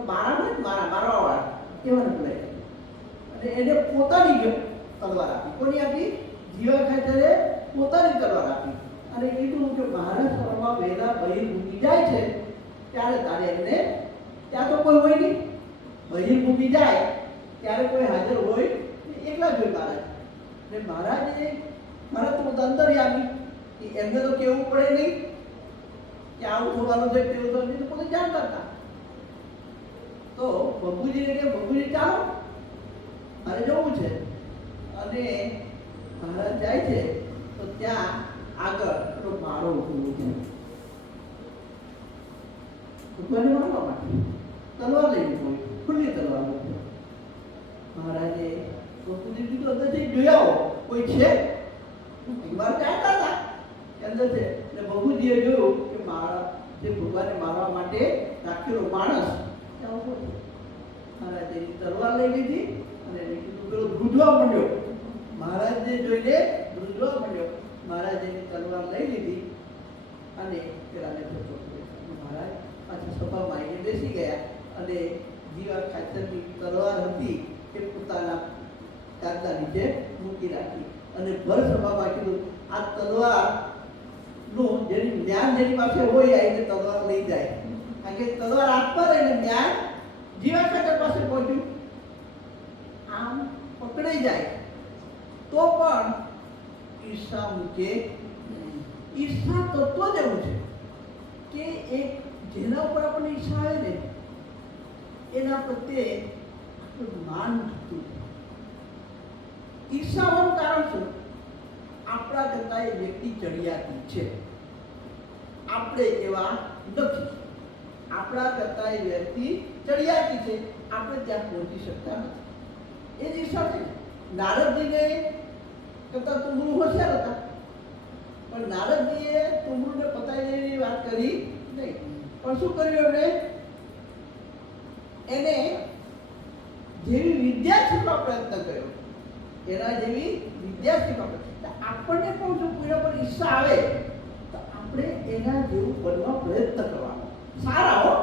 મારવાવાળા કેવાને બોલાય અને એને પોતાની તલવાર આપી. કોની આપી? જીવા ખાચરે પોતાની તલવાર આપી અને કીધું કે મહારાજ સભામાં વહેલા બહિર્ભૂમિ જાય છે ત્યારે તારે એમને, ત્યાં તો કોઈ હોય નહીં, બહિર્ભૂમિ જાય ત્યારે કોઈ હાજર હોય એકલા જ હોય મહારાજ. એટલે મહારાજે મહારાજ તો અંતર્યામી, એમને તો કેવું પડે નહીં કે આવું થવાનું છે તેવું થવાનું તો પોતે જાણતા હતા. તો બબુજીને કે બબુજી ચાલો મારે જવું છે. અને મહારાજ જાય છે તો ત્યાં આગળ મારો ઉભો છે ભગવાનને મારવા માટે. તલવાર લઈ લીધો, ખુલ્લી તલવાર મૂકી. મહારાજે બબુજી કીધું અંદરથી જોઈ આવો કોઈ છે. મારે ચાલતા હતા અંદર છે એટલે બબુજીએ જોયું કે મારા જે ભગવાનને મારવા માટે રાખેલો માણસ ત્યાં ઉભો છે. મહારાજે તલવાર લઈ લીધી અને એને કીધું પેલો ધ્રુજવા માંડ્યો. મહારાજને જોઈને ધ્રુજવા માંડ્યો. મહારાજે તલવાર લઈ લીધી અને પેલાને ધોતો કર્યો. મહારાજ પાછા સભામાં આવીને બેસી ગયા અને જીવા ખાચરની તલવાર હતી એ પોતાના કાગડા નીચે મૂકી રાખી અને ભર સભામાં કીધું આ તલવારનું જેની જ્ઞાન જેની પાસે હોય આવીને તલવાર લઈ જાય. કારણ કે તલવાર હાથ પર એને જ્ઞાન જીવા ખાચર પાસે પહોંચ્યું. આમ પકડાઈ જાય તો પણ ઈર્ષા મૂકે. ઈર્ષા તત્વ જ એવું છે કે એક જેના ઉપર આપણને ઈર્ષા આવે ને એના પ્રત્યે માન થતું. ઈર્ષાવાનું કારણ શું? આપણા કરતા એ વ્યક્તિ ચડિયાતી છે, આપણે એવા નથી. આપણા કરતા એ વ્યક્તિ ચડિયાતી છે, આપણે ત્યાં પહોંચી શકતા નથી. એ જ ઈર્ષા છે. નારદજીને કરતા તુમરું હોશિયાર હતા, પણ નારદજીએ તુમરુને પતાવીને વાત કરી નહીં. પણ શું કર્યું એમણે? એને જેવી વિદ્યા શીખવા પ્રયત્ન કર્યો, એના જેવી વિદ્યા શીખવા પ્રયત્ન. આપણને પણ જો કોઈના પર ઈચ્છા આવે તો આપણે એના જેવું બનવા પ્રયત્ન કરવાનો. સારા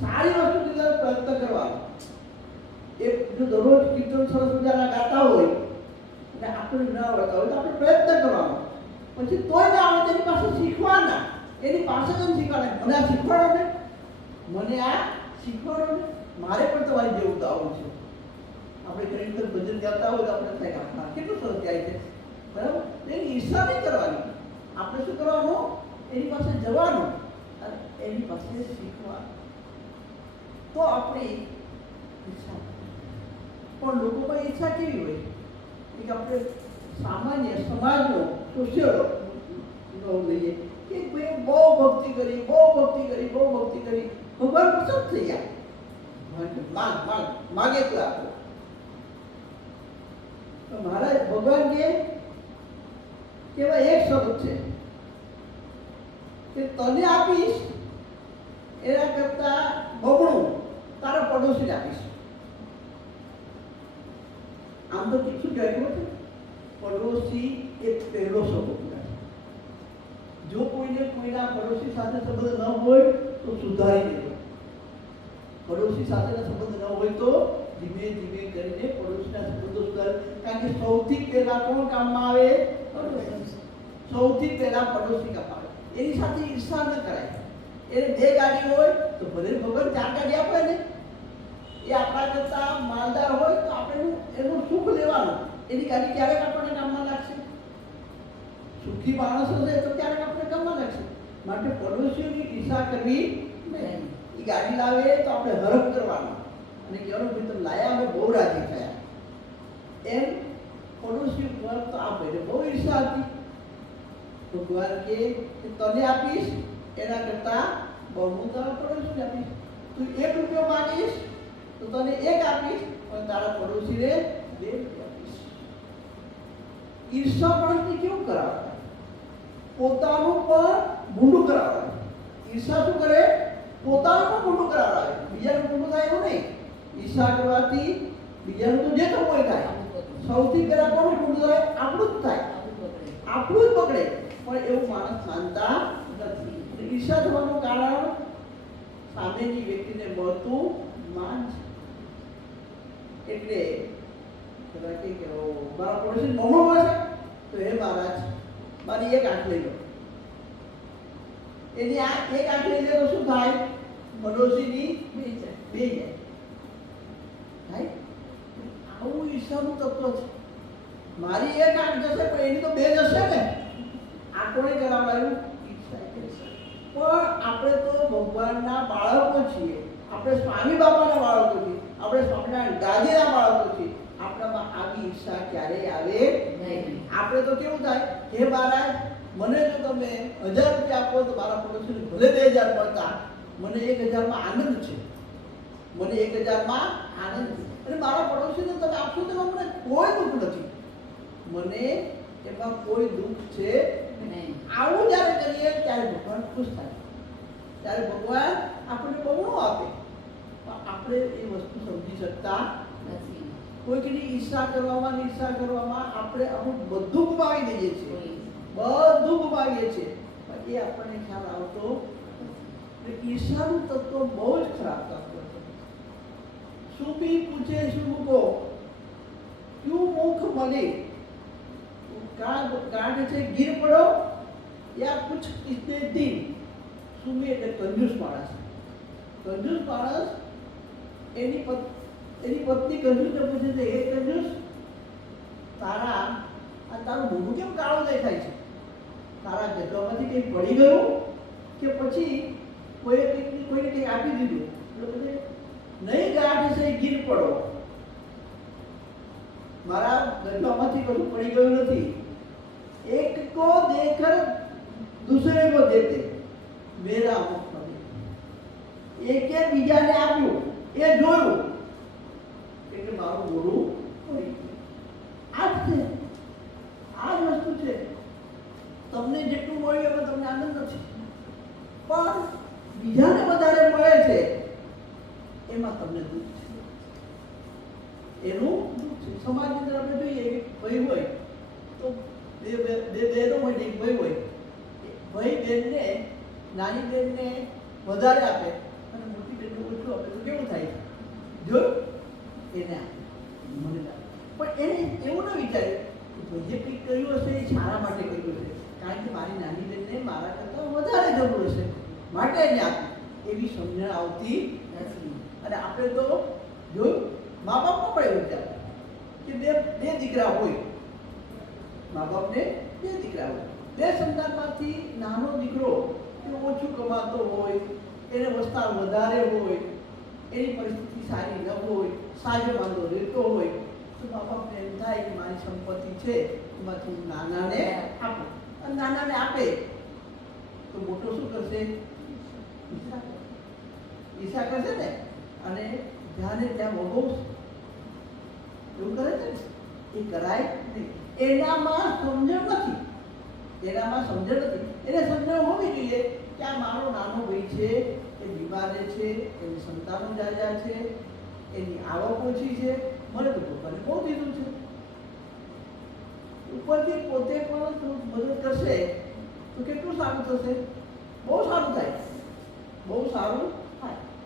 સારી વસ્તુ લીધા પ્રયત્ન કરવાનો. એ જો દરરોજ કીર્તન સરસ મજાના ગાતા હોય અને આપણે ના આવડતા હોય તો આપણે પ્રયત્ન કરવાનો. પછી તોય ના આવે તેની પાસે શીખવાના, એની પાસે જ શીખવાના. મને આ શીખવાડો ને, મને આ શીખવાડો ને, મારે પણ તમારી જેવું ગાવું છે. આપણે ઘણી વખત ભજન ગાતા હોય તો આપણે થાય હા કેટલું સરસ ગાય છે, બરાબર? એની ઈર્ષા નહીં કરવાની. આપણે શું કરવાનું? એની પાસે જવાનું અને એની પાસે શીખવાનું, તો આપણી ઈચ્છા. પણ લોકોમાં ઈચ્છા કેવી હોય કે આપણે સામાન્ય સમાજનો સોશિયલ લઈએ કે ભાઈ બહુ ભક્તિ કરી, બહુ ભક્તિ કરી, બહુ ભક્તિ કરી, ભગવાન પસંદ થઈ ગયા, માગે તો આપો. તો મહારાજ ભગવાન કેવા એક શબ્દ છે કે તને આપીશ એના કરતા બમણું તારા પડોશીને આપીશ. આમ તો શું કહેવાય છે, પડોશી એ પહેલો શબ્દ. જો કોઈને કોઈના પડોશી સાથે સંબંધ ન હોય તો સુધારી દેવો. પડોશી સાથેના સંબંધ ન હોય તો ધીમે ધીમે કરીને પડોશીના સંબંધો સુધારે. કારણ કે સૌથી પહેલા કોણ કામમાં આવે? સૌથી પહેલા પડોશી કામમાં આવે. એની સાથે ઈર્ષા ન કરાય. એને 2 ગાડી હોય તો ભલે ભગવાન 4 ગાડી આપે ને, એ આપણા કરતા માલદાર હોય તો આપણે એનું સુખ લેવાનું. એની ગાડી ક્યારેક આપણને કામમાં લાગશે. સુખી માણસ હશે તો ક્યારેક આપણે કામમાં લાગશે. માટે પડોશીઓની ઈર્ષા કરવી નહીં. એ ગાડી લાવે તો આપણે હરખ કરવાનો અને કહેવાનું ભાઈ તમે લાયા, અમે બહુ રાજી થયા. એમ પડોશી ઉપર તો આ ભાઈને બહુ ઈર્ષા હતી. ભગવાન કે તને આપીશ એના કરતા બહુ તારા પડોશીને આપીશ. તું 1 રૂપિયો માંગીશ તો તને 1 આપીશ, પણ તારા પડોશીને 2 રૂપિયા આપીશ. ઈર્ષા પણ કેવું કરાવતા? પોતાનું પણ ભૂંડું કરાવતા. ઈર્ષા શું કરે? પોતાનું પણ ભૂંડું કરાવડાવે, બીજાનું ભૂંડું થાય એવું નહીં. ઈર્ષા કરવાથી બીજાનું તો જે થવું હોય થાય. સૌથી પહેલા કોણ ભૂંડું થાય? આપણું જ થાય, આપણું જ પકડે. પણ એવું માણસ માનતા નથી. ઈર્ષા થવાનું કારણ સામેની વ્યક્તિને મળતું માન છે. એટલે મારા પડોશી બમણો મળશે તો હે મહારાજ મારી 1 આંખ લઈ લો. એની આ 1 આંખ લઈ લે તો શું થાય? પડોશીની 2 જાય. આવું ઈર્ષાનું તત્વ છે. મારી 1 આંખ જશે પણ એની તો 2 જશે ને. આ કોણે કરાવાયું? ઈર્ષા. પણ આપણે તો ભગવાનના બાળકો છીએ, આપણે સ્વામી બાબાના બાળકો છીએ, આપણે સ્વામિનારાયણ દાદીના બાળકો છીએ. આપણામાં આવી ઈર્ષા ક્યારેય આવે નહીં. આપણે તો કેવું થાય, હે મહારાજ મને જો તમે 1000 રૂપિયા આપો તો મારા પડોશીને ભલે 2000 મળતા, મને 1000માં આનંદ છે, મને 1000માં આનંદ છે. અને મારા પડોશીને તમે આપશો તો મને કોઈ દુઃખ નથી, મને એમાં કોઈ દુઃખ છે નહીં. આવું જ્યારે કરીએ ત્યારે ભગવાન ખુશ થાય. ત્યારે ભગવાન આપણને બહુ આપે. પણ આપણે એ વસ્તુ સમજી શકતા નથી. કોઈકની ઈર્ષા કરવામાં આપણે અમુક બધું ગુમાવી દઈએ છીએ, બધું ગુમાવીએ છીએ. પણ એ આપણને ખ્યાલ આવતો ઈર્ષાનું તત્વ બહુ જ ખરાબ તત્વ છે. સુબી પૂછે શુભ કો ક્યું મુખ મલે, ગાંઠ છે ગીર પડો યા કુછ ઇતને દિન. સુમી એટલે કંજૂસ માણસ. કંજૂસ માણસ એની પત્ની કંજૂસને પૂછે છે, હે કંજૂસ તારું મોઢું કેમ કાળું દેખાય છે? તારા જગ્યામાંથી કંઈ પડી ગયું કે પછી કોઈને કંઈક આપી દીધું? એટલે નહીં ગાંઠ છે ગીર પડો, મારા ગઢવામાંથી કશું પડી ગયું નથી. એક કો દેખર દૂસરે કો દેતે મેરા મુખ. એકે બીજાને આપ્યું, એ જોયું એટલે મારું મોઢું પડી ગયું. આ જ છે, આ જ વસ્તુ છે. તમને જેટલું મળ્યું એમાં તમને આનંદ નથી, પણ બીજાને વધારે મળે છે એમાં તમને દુઃખ છે. એનું દુઃખ છે. સમાજની અંદર આપણે જોઈએ કે ભાઈ હોય તો બે બહેનો હોય ને એક ભાઈ હોય, ભાઈ બહેનને નાની બહેનને વધારે આપે અને મોટી બહેનને ઓછું આપે તો કેવું થાય? જોયું? એને મને પણ એને એવું ન વિચાર્યું કે ભાઈએ કંઈક કર્યું હશે એ સારા માટે કર્યું હશે, કારણ કે મારી નાની બહેનને મારા કરતાં વધારે જરૂર હશે માટે એને આપી. એવી સમજણ આવતી નથી. અને આપણે તો જોયું મા બાપમાં પણ એવું ચાલે કે બે દીકરા હોય, મા બાપને 2 દીકરા હોય, બે સંતાનમાંથી નાનો દીકરો એ ઓછું કમાતો હોય, એને વસ્તાર વધારે હોય, એની પરિસ્થિતિ સારી ન હોય, સાજો માંદો રહેતો હોય, તો બાપા એમ થાય કે મારી સંપત્તિ છે એમાંથી હું નાનાને આપું. અને નાનાને આપે તો મોટો શું કરશે? ઈર્ષા કરશે. ઈર્ષા કરશે ને, અને જ્યાં ને ત્યાં વગોવશે. એવું કરે છે ને, એ કરાય નહીં. એનામાં સમજણ નથી. એને સમજણ હોવી જોઈએ કે આ મારો નાનો ભાઈ છે, એ બીમાર છે, એની સંતાનો જાજા છે, એની આવક ઓછી છે, મને તો પોતાને બહુ દીધું છે. ઉપરથી પોતે પણ તું મદદ કરશે તો કેટલું સારું થશે? બહુ સારું થાય.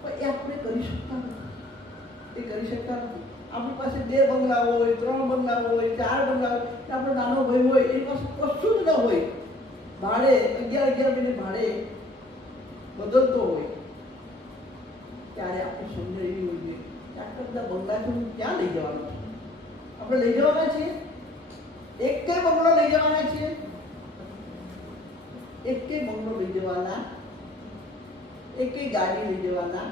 પણ એ આપણે કરી શકતા નથી. આપણી પાસે 2 બંગલા હોય, 3 બંગલા હોય, 4 બંગલા હોય, આપણો નાનો ભાઈ હોય એની પાસે કશું જ ન હોય, ભાડે 11 મહિને ભાડે બદલતો હોય, ત્યારે આપણે સમજ એવી હોય કે આટલા બધા બંગલાથી હું ક્યાં લઈ જવાનું છું? આપણે લઈ જવાના છીએ? એક કઈ બંગલો લઈ જવાના છીએ? એક કઈ બંગલો લઈ જવાના? એક કઈ ગાડી લઈ જવાના?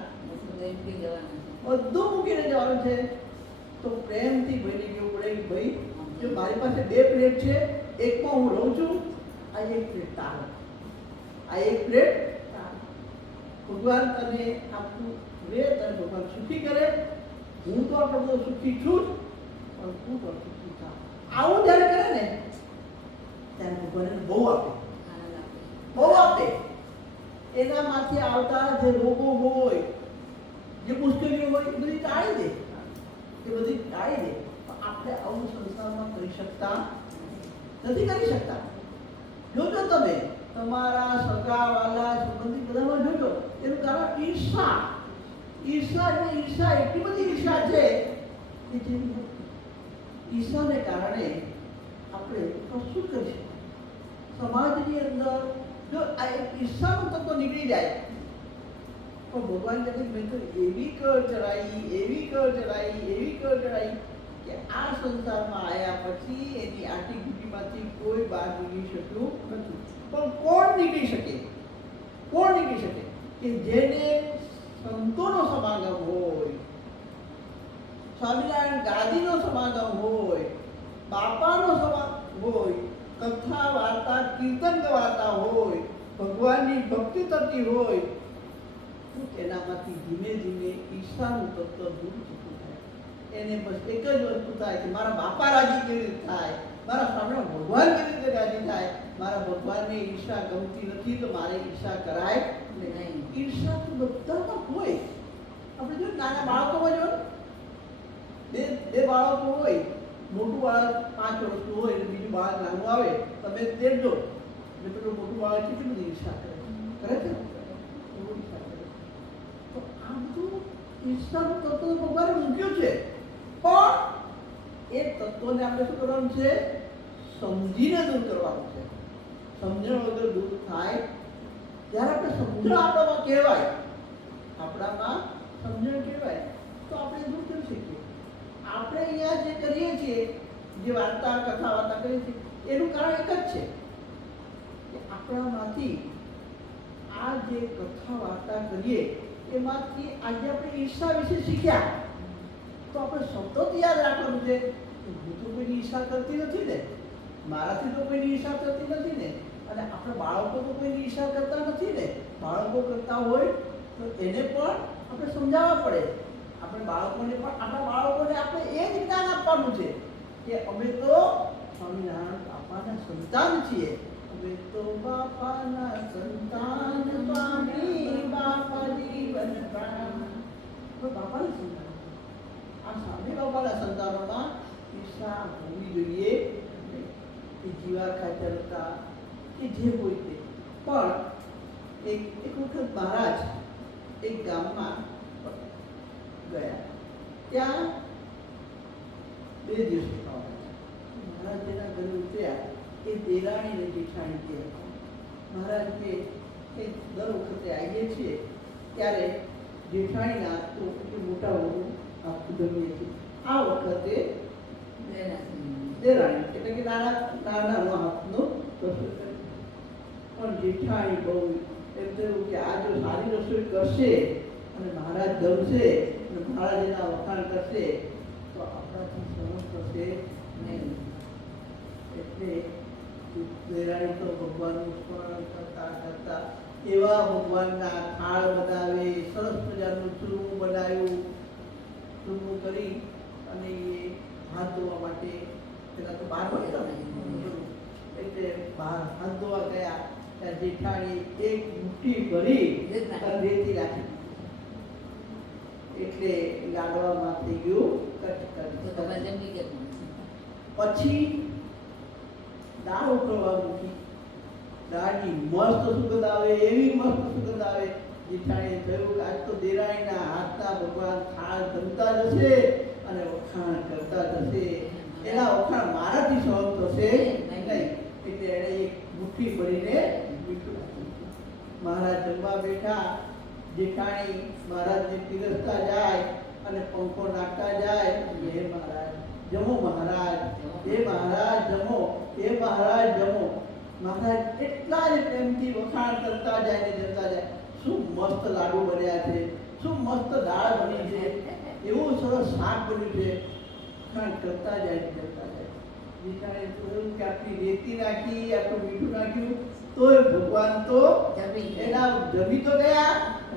બધું મૂકીને જવાનું છે. તો પ્રેમથી ભાઈને કેવું પડે કે ભાઈ, જો મારી પાસે 2 પ્લેટ છે, એકમાં હું રહું છું, આ 1 પ્લેટ તારો, આ 1 પ્લેટ તારો. ભગવાન તને આપવું રે, તને ભગવાન સુખી કરે. હું તો આપણો બધો સુખી છું જ, પણ તું પણ સુખી થા. આવું જ્યારે કરે ને ત્યારે ભગવાન બહુ આપે. એનામાંથી આવતા જે રોગો હોય, જે મુશ્કેલીઓ હોય, એ બધી ટાળી દે. આપણે આવું સંસારમાં કરી શકતા નથી. જોજો તમે તમારા સગા વાલા સંબંધી બધામાં જોજો, એનું કારણ ઈર્ષા એટલી બધી ઈર્ષા છે કે જેની ઈર્ષાને કારણે આપણે કશું કરી શકીએ. સમાજની અંદર જો આ એક ઈર્ષાનું તત્વ નીકળી જાય તો ભગવાન કહે મેં તો એવી કર ચડાઈ કે આ સંસારમાં આવ્યા પછી એની આટી ઘૂંટીમાંથી કોઈ બહાર નીકળી શક્યું નથી. પણ કોણ નીકળી શકે? કે જેને સંતોનો સમાગમ હોય, સ્વામિનારાયણ ગાદીનો સમાગમ હોય, બાપાનો સમાગમ હોય, કથા વાર્તા કીર્તન ગવાતા હોય, ભગવાનની ભક્તિ થતી હોય, એનામાંથી ધીમે ધીમે ઈર્ષાનું તત્વ દૂર થતું થાય. એને બસ એક જ વસ્તુ થાય કે મારા બાપા રાજી કેવી રીતે થાય, મારા સામે ભગવાન કેવી રીતે રાજી થાય. મારા ભગવાનને ઈર્ષા ગમતી નથી તો મારે ઈર્ષા કરાય નહીં. ઈર્ષા તો બધામાં હોય. આપણે જો નાના બાળકોમાં જો બે બાળકો હોય, મોટું બાળક 5 વર્ષનું હોય અને બીજું બાળક નાનું આવે, તમે તેડજો એટલે પેલું મોટું બાળક કેટલી બધી ઈર્ષા કરે છે. તો આ બધું ઈર્ષાનું તત્વ ભગવાને મૂક્યું છે, પણ એ તત્વને આપણે શું કરવાનું છે? સમજીને દૂર કરવાનું છે. સમજણ વગર દૂર થાય જ્યારે આપણે સમજણ આપણામાં કહેવાય તો આપણે દૂર કરી શકીએ. આપણે અહીંયા જે કરીએ છીએ, જે કથા વાર્તા કરીએ છીએ, એનું કારણ એક જ છે કે આપણામાંથી આ જે કથા વાર્તા કરીએ એમાંથી આજે આપણે ઈર્ષા વિશે શીખ્યા. તો આપણે સતત યાદ રાખવાનું છે કે હું તો કોઈની ઈર્ષા કરતી નથી ને, મારાથી તો કોઈની ઈર્ષા થતી નથી ને, અને આપણા બાળકો તો કોઈની ઈર્ષા કરતા નથી ને. બાળકો કરતા હોય તો એને પણ આપણે સમજાવવા પડે. આપણા બાળકોને આપણે એ જ જ્ઞાન આપવાનું છે કે અમે તો સ્વામિનારાયણ બાપાના સંતાન છીએ. અમે તો બાપાના સંતાન, સ્વામી બાપા જીવન પ્રાણ. બાપાના સંતાન, આ સ્વામી બાપાના સંતાનોમાં ઈર્ષા હોવી જોઈએ. એ જીવા ખાતર હતા કે જે હોય તે. પણ એક વખત મહારાજ એક ગામમાં ગયા. ત્યાં 2 દિવસ રોકાવાના. મહારાજ જેના ઘરે ઉતર્યા એ દેરાણી અને જેઠાણી કે મહારાજ કે દર વખતે આવીએ છીએ ત્યારે જેઠાણીના હાથ તો મોટા હોવું આખું ગમીએ છીએ. આ વખતે દેરાણી એટલે કે નાના હાથનો રસોઈ પણ જેઠાણી બહુ એમ થયું કે આ જો સારી રસોઈ કરશે અને મહારાજ જમશે અને મહારાજ એના વખાણ કરશે તો આપણાથી સહન થશે નહીં. એટલે દેરાણી તો ભગવાનનું સ્મરણ કરતા કરતા એવા ભગવાનના થાળ બનાવે, સરસ મજાનું ચૂરમું બનાવ્યું. ચૂરમું કરી અને એ હાથ ધોવા માટે પેલા તો બહાર વળ્યા ને, એટલે બહાર હાથ ધોવા ગયા ત્યાં જેઠાણી એક મુઠ્ઠી ભરી અને રેતી રાખી એટલે લાડવામાં થઈ ગયું તો તમે જમી કે પછી દાળ ઉકળવા મૂકી. દાળની મસ્ત સુગંધ આવે, એવી મસ્ત સુગંધ આવે. જેઠાણીએ કહ્યું કે આજ તો દેરાણીના હાથના ભગવાન થાળ જમતા જશે અને વખાણ કરતા જશે. એના વખાણ મારાથી સહન થશે નહીં. એટલે એણે એક મુઠ્ઠી ભરીને મીઠું નાખ્યું. મહારાજ જમવા બેઠા. જેઠાણી મહારાજને પીરસતા જાય અને પંખો નાખતા જાય. હે મહારાજ જમો, મહારાજ હે મહારાજ જમો, હે મહારાજ જમો. મહારાજ એટલા જ પ્રેમથી વખાણ કરતા જાય ને જમતા જાય. શું મસ્ત લાડુ બન્યા છે, શું મસ્ત દાળ બની છે, એવું સરસ શાક બન્યું છે. વખાણ કરતા જાય જમતા જાય. જેઠાણીએ કહ્યું કે આટલી રેતી નાખી, આટલું મીઠું નાખ્યું તોય ભગવાન તો એના જમી તો ગયા,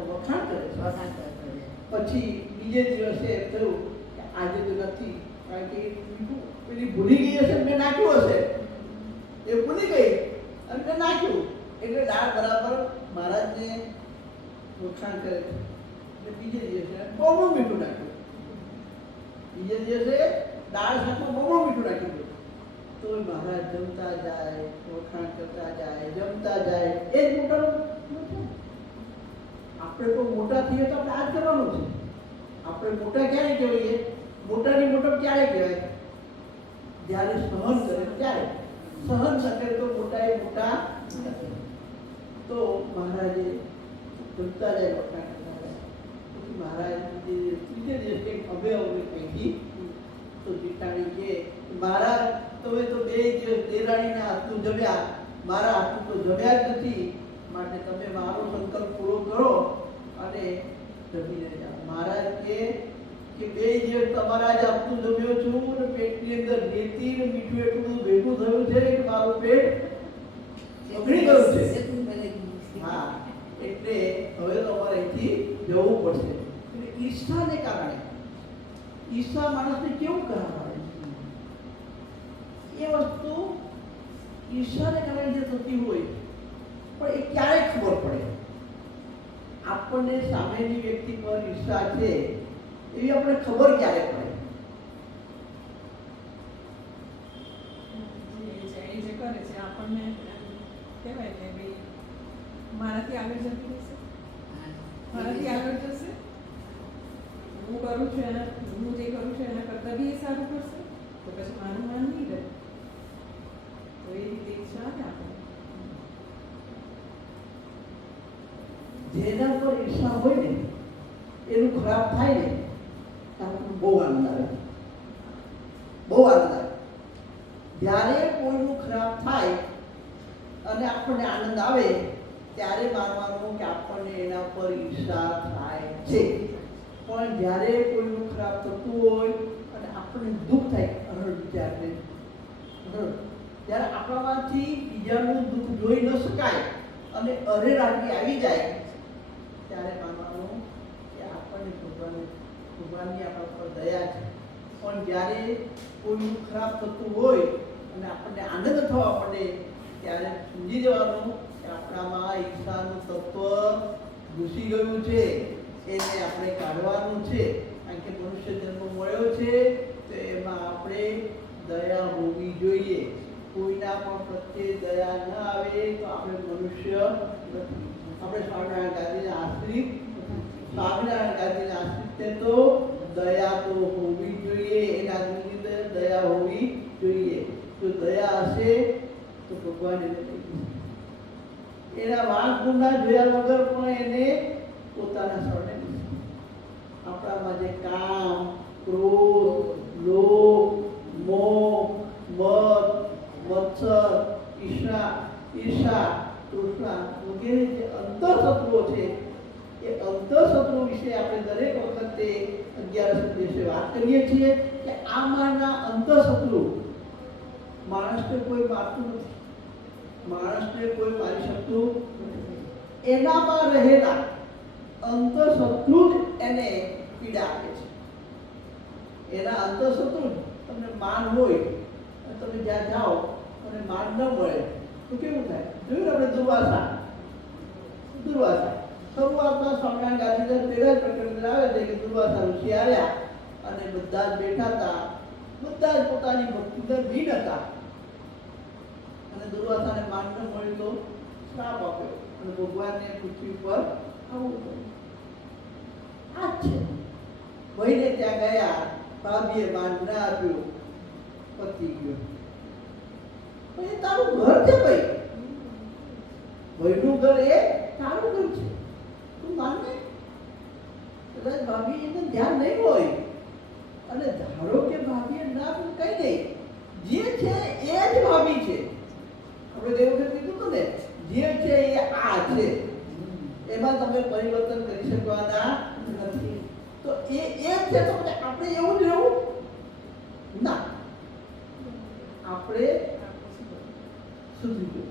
વખાણ કરે છે. પછી બીજે દિવસે એમ થયું કે આજે તો નથી, કારણ કે મીઠું પેલી ભૂલી ગઈ હશે, મેં નાખ્યું હશે, એ ભૂલી ગઈ અને મેં નાખ્યું એટલે દાળ બરાબર મહારાજને વખાણ કરે છે. એટલે બીજે દિવસે બહુ મીઠું નાખ્યું. બીજે દિવસે દાળ શાકમાં બહુ મીઠું નાખ્યું. તો મહારાજ જમતા જાય, વખાણ કરતા જાય, જમતા જાય. એ જ મોટાનું આપણે તો મોટા થઈએ તો આપણે આ જ કરવાનું છે. આપણે મોટા ક્યારે કહેવાય? મોટાની મોટપ ક્યારે કહેવાય? જ્યારે સહન કરે ત્યારે. સહન ન કરે તો મોટા એ મોટા નથી. તો મહારાજે જમતા જાય, વખાણ કરતા જાય. પછી મહારાજ ત્રીજે દિવસે હવે કહીથી તો જેઠાણી કે મહારાજ તમે તો 2 દિવસ દેરાણીના હાથનું જમ્યા, મારા હાથનું તો જમ્યા જ નથી, માટે તમે મારો સંકલ્પ પૂરો કરો અને જમીને જાઓ. મહારાજ કે 2 દિવસ તમારા જ હાથનું જમ્યો છું અને પેટની અંદર રેતી ને મીઠું એટલું બધું ભેગું થયું છે કે મારું પેટ બગડી ગયું છે. હા, એટલે હવે તો અમારે અહીંથી જવું પડશે. એટલે ઈર્ષાને કારણે, ઈર્ષા માણસને કેવું કરાવે એ વસ્તુ ઈર્ષાને કારણે જે થતી હોય, પણ એ ક્યારે ખબર પડે? આપણને સામેની વ્યક્તિ પર ઈર્ષા છે એવી આપણે ખબર ક્યારે પડે? જે કરે છે આપણને કહેવાય કે ભાઈ મારાથી આગળ જતી રહેશે, મારાથી આગળ જશે, હું કરું છું એના, હું જે કરું છું એના કરતાં બી એ સારું કરશે, તો પછી મારું માન નહીં રહે. તો એ રીતે ઈચ્છા આવે આપણે. જેના પર ઈર્ષા હોય ને એનું ખરાબ થાય ને આપણને બહુ આનંદ આવે, બહુ આનંદ આવે. જ્યારે કોઈનું ખરાબ થાય અને આપણને આનંદ આવે ત્યારે માનવાનું કે આપણને એના પર ઈર્ષા થાય છે. પણ જ્યારે કોઈનું ખરાબ થતું હોય અને આપણને દુઃખ થાય, ત્યારે આપણામાંથી બીજાનું દુઃખ જોઈ ન શકાય અને અરેરાટી આવી જાય ત્યારે માનવાનું કે આપણને ભગવાનની આપણા પર દયા છે. પણ જ્યારે કોઈનું ખરાબ થતું હોય અને આપણને આનંદ થવા પડે ત્યારે સમજી જવાનું કે આપણામાં ઈર્ષાનું તત્વ ઘૂસી ગયું છે, એને આપણે કાઢવાનું છે. કારણ કે મનુષ્ય જન્મ મળ્યો છે તો એમાં આપણે દયા હોવી જોઈએ. કોઈના પણ પ્રત્યે દયા ન આવે તો આપણે મનુષ્ય નથી. આપણે સ્વામિનારાયણ ગાંધીના આશ્રિત, સ્વામિનારાયણ ગાંધીના આશ્રિત તો દયા તો હોવી જોઈએ, એના દિલની અંદર દયા હોવી જોઈએ. જો દયા હશે તો ભગવાન એને એના વાંક ગુના જોયા વગર પણ એને પોતાના શરણે આપણામાં જે કામ, ક્રોધ, લોભ, મોહ, મદ, મત્સર, ઈર્ષા, તૃષ્ણા જોઈએ છીએ કે આમાંના અંતઃશત્રુ માણસને કોઈ મારતું નથી, માણસને કોઈ મારી શકતું નથી. એનામાં રહેલા અંતઃશત્રુ જ એને પીડા આપે છે. એના અંતઃશત્રુ તમને માન હોય અને તમે જ્યાં જાઓ અને માન ન મળે તો કેવું થાય? જોયું આપણે દુર્વાસા શરૂઆતમાં સ્વામિનારાયણ ગાંધીધર પહેલા જ પ્રકરણ આવે છે કે દુર્વાસા ઋષિ આવ્યા અને બધા જ બેઠા હતા, બધા જ પોતાની ભક્તિને લીન હતા અને દુર્વાસાને માન ન મળ્યું તો શ્રાપ આપ્યો અને ભગવાનને પૃથ્વી પર આવવું પડ્યું. આ જ છે. ભાઈને ત્યાં ગયા, ભાભીએ માન ના આપ્યું, પતી ગયો. એ તારું ઘર છે ભાઈ, ભાઈનું ઘર એ તારું ઘર છે, તું માને. કદાચ ભાભી એને ધ્યાન નહીં હોય અને ધારો કે ભાભીએ ના આપ્યું, કઈ નહીં, જે છે એ જ ભાભી છે. આપણે ગઈ વખત કીધું હતું ને, જે છે એ આ છે, એમાં તમે પરિવર્તન કરી શકવાના નથી. તો એ છે, તો આપણે એવું જ રહેવું ના, આપણે સુધરી ગયું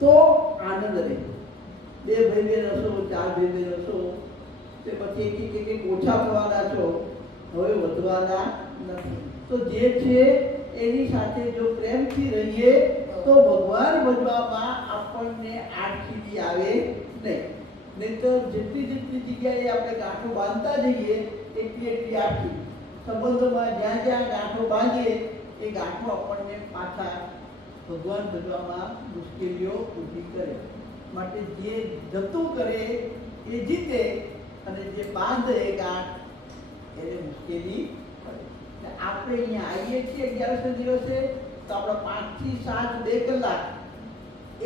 તો આનંદ રહે. બે ભાઈ બહેન હશો, ચાર ભાઈ બહેન હશો, તે પછી એક ઓછા થવાના છો, હવે વધવાના નથી. તો જે છે એની સાથે જો પ્રેમથી રહીએ તો ભગવાન ભજવામાં આપણને આડખીડી આવે નહીં. નહીં તો જેટલી જગ્યાએ આપણે ગાંઠો બાંધતા જઈએ એટલી આખી સંબંધોમાં જ્યાં જ્યાં ગાંઠો બાંધીએ એ ગાંઠો આપણને પાછા ભગવાન ભજવામાં મુશ્કેલીઓ ઊભી કરે. માટે જે જતું કરે એ જીતે અને જે બાંધે એ ગાંઠ એને મુશ્કેલી પડે. આપણે અહીંયા આવીએ છીએ 11 દિવસે તો આપણા 5 થી 7 2 કલાક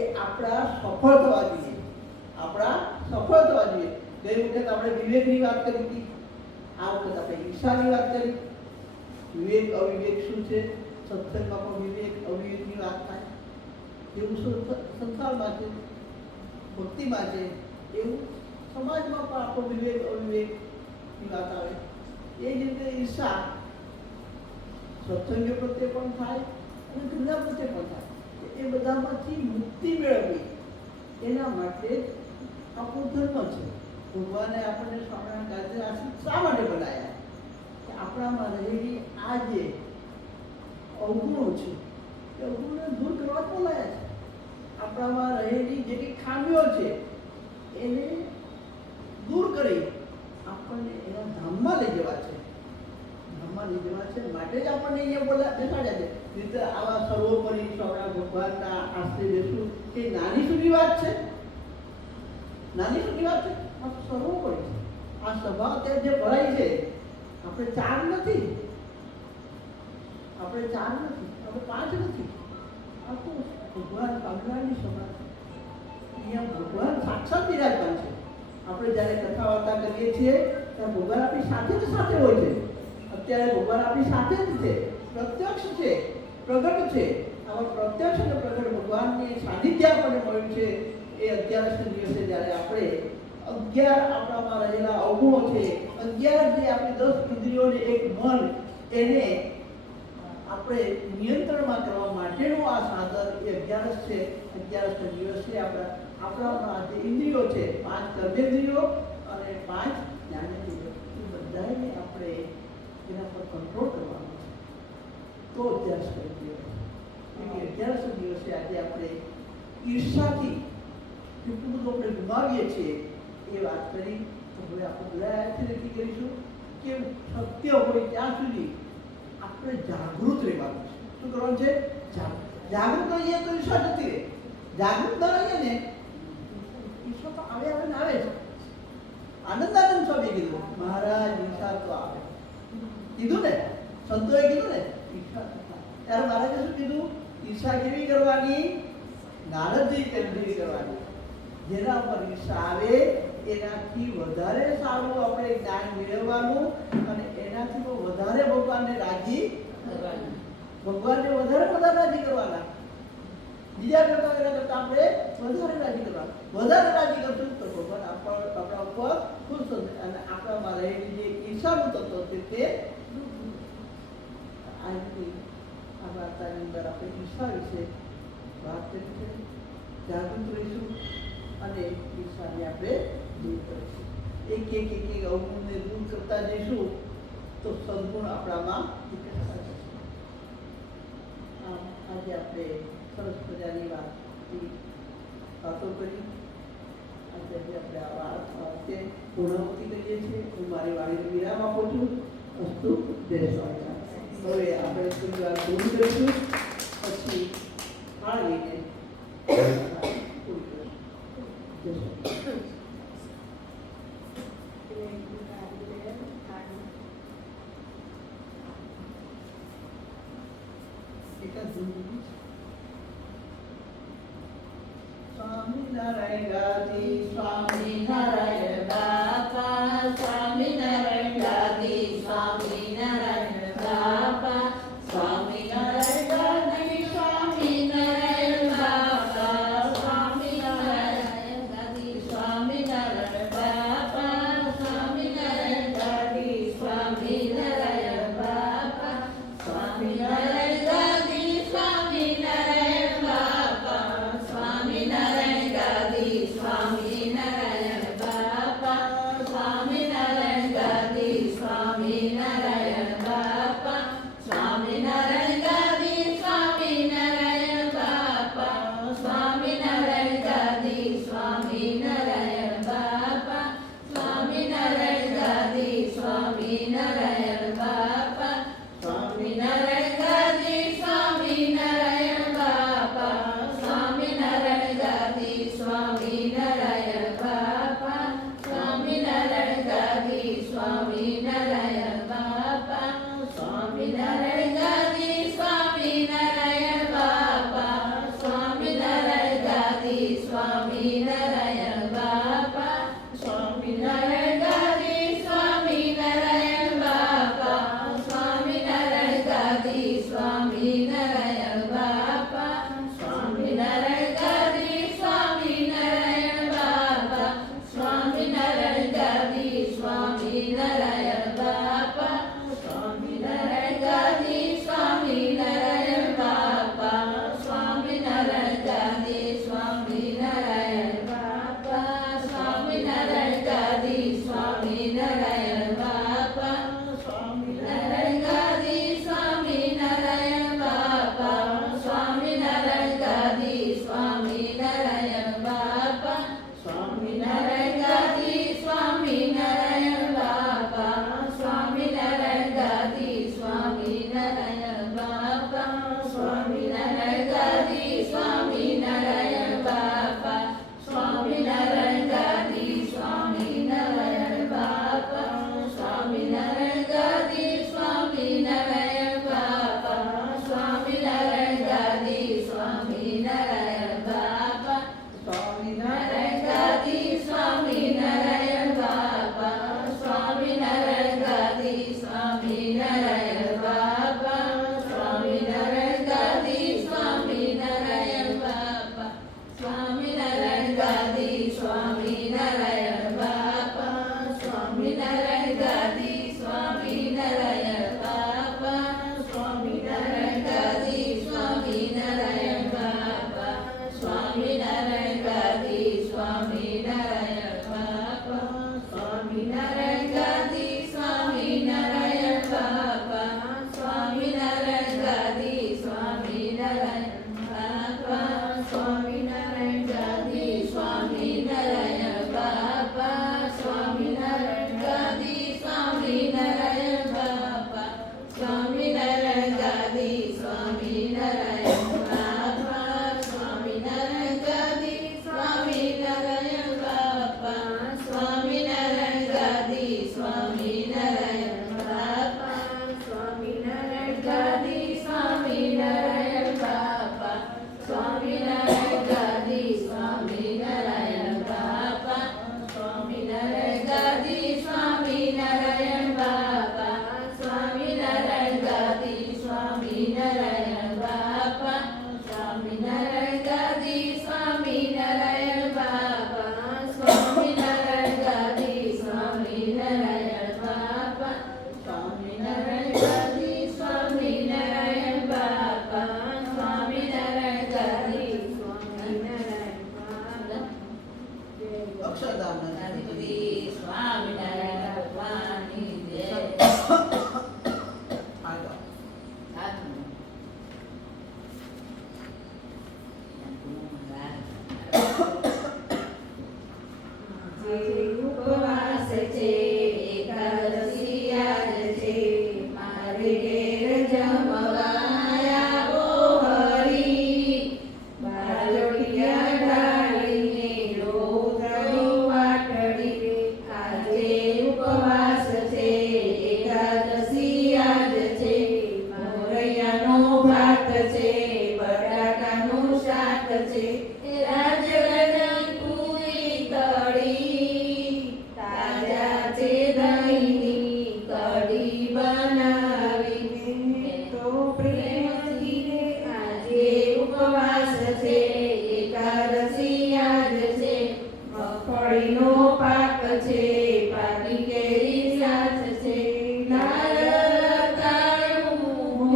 એ આપણા સફળ થવા જોઈએ, આપણા સફળ થવા જોઈએ. ગઈ વખત આપણે વિવેકની વાત કરી હતી, આ વખત આપણે ઈર્ષાની વાત કરી. વિવેક અવિવેક શું છે? સત્સંગમાં પણ વિવેક અવિવેકની વાત થાય. એવું સંસારમાં છે, ભક્તિમાં છે, એવું સમાજમાં પણ આપણો વિવેક અવિવેકની વાત આવે. એ જ રીતે ઈર્ષા સત્સંગ પ્રત્યે પણ થાય અને ઘરના પ્રત્યે પણ થાય. એ બધામાંથી મુક્તિ મેળવવી એના માટે આપણો ધર્મ છે. ભગવાને આપણને સ્વામિનારાયણ ગાંધી આશ્રિત શા માટે બનાવ્યા? કે આપણામાં રહેલી આ જે અવગુણો છે એ અવગુણોને દૂર કરવા બોલાયા છે. આપણામાં રહેલી જે કંઈ ખામીઓ છે એને દૂર કરી આપણને એના ધામમાં લઈ જવા છે, ધામમાં લઈ જવા છે. માટે જ આપણને અહીંયા બેસાડ્યા છે. રીતે આવા સર્વોપરી સ્વામિનારાયણ ભગવાનના આશ્રય બેસવું એ નાની સુધી વાત છે, નાની સુધી વાત છે. આ સર્વોપરી છે. આ સભા અત્યારે જે ભરાઈ છે, આપણે 4 નથી, આપણે 5 નથી. આ તો ભગવાન સ્વામિનારાયણની સભા છે. અહીંયા ભગવાન સાક્ષાત બિરાજમાન છે. આપણે જ્યારે કથા વાર્તા કરીએ છીએ ત્યારે ભગવાન આપણી સાથે ને સાથે હોય છે. અત્યારે ભગવાન આપણી સાથે જ છે, પ્રત્યક્ષ છે, પ્રગટ છે. આવા પ્રત્યક્ષ અને પ્રગટ ભગવાનની સાનિધ્ય આપણને મળ્યું છે. એ 11 દિવસે જ્યારે આપણે 11 આપણામાં રહેલા અવગુણો છે, 11 જે આપણી 10 ઇન્દ્રિયોને એક મન એને આપણે નિયંત્રણમાં કરવા માટેનું આ સાધન એ 11 છે. 11 દિવસે આપણામાં જે ઇન્દ્રિયો છે, 5 કર્મેન્દ્રિયો અને 5 જ્ઞાનેન્દ્રિયો, એ બધાને આપણે એના પર કંટ્રોલ કરવાનો છે. તો 11 દિવસ 11 દિવસે આજે આપણે ઈર્ષાથી કેટલું બધું આપણે ગુમાવીએ છીએ એ વાત કરી. તો હવે આપણે બધા નક્કી કરીશું કે સત્ય હોય ત્યાં સુધી આપણે જાગૃત રહેવાનું છે. શું કરવાનું છે? જાગૃત રહીએ તો ઈર્ષા જતી રહે. જાગૃત ન રહીએ ને ઈર્ષા તો આવે જ. આનંદાનંદ સ્વામી કીધું, મહારાજ ઈર્ષા તો આવે કીધું ને, સંતોએ કીધું ને ઈર્ષા. ત્યારે મહારાજે શું કીધું? ઈર્ષા કેવી કરવાની? નારદજી કેવી કરવાની? જેના ઉપર ઈર્ષા આવે એનાથી વધારે સારું આપણે જ્ઞાન મેળવવાનું અને એનાથી વધારે ભગવાનને રાજી કરવાના, ભગવાનને વધારે રાજી કરવાના. બીજા કરતા આપણે વધારે રાજી કરવા. વધારે રાજી કરશું તો ભગવાન આપણા ઉપર ખુશ થશે અને આપણામાં રહેલી જે ઈર્ષાનું તત્વ છે તે આજની આ વાર્તાની અંદર આપણે ઈર્ષા વિશે વાત કરી છે. જાગૃત રહીશું અને ઈર્ષાને આપણે દૂર કરીશું. એક અવગુણને દૂર કરતા જઈશું તો સદગુણ આપણામાં વિકસતા જશે. આજે આપણે સરસ મજાની વાતો કરી. આજે આપણે આ વાતે પૂર્ણાહુતિ કરીએ છીએ. હું મારી વાણીને વિરામ આપું છું. અસ્તુ જય સ્વામિનારાયણ. હવે આપણે થોડી વાર પૂરી કરીશું, પછી ફાળવીને પૂરી કરીશું. સ્વામિનારાયણ ગાદી સ્વામિનારાયણ બાપા સ્વામિનારાયણ ગાદી સ્વામિનારાયણ બાપા સ્વામિનારાયણ ગાદી સ્વામિનારાયણ બાપા સ્વામિનારાયણ ગાદી સ્વામિનારાયણ બાપા સ્વામિનારાયણ ગાદી સ્વામિનારાયણ બાપા સ્વામિનારાયણ ગાદી સ્વામિનારાયણ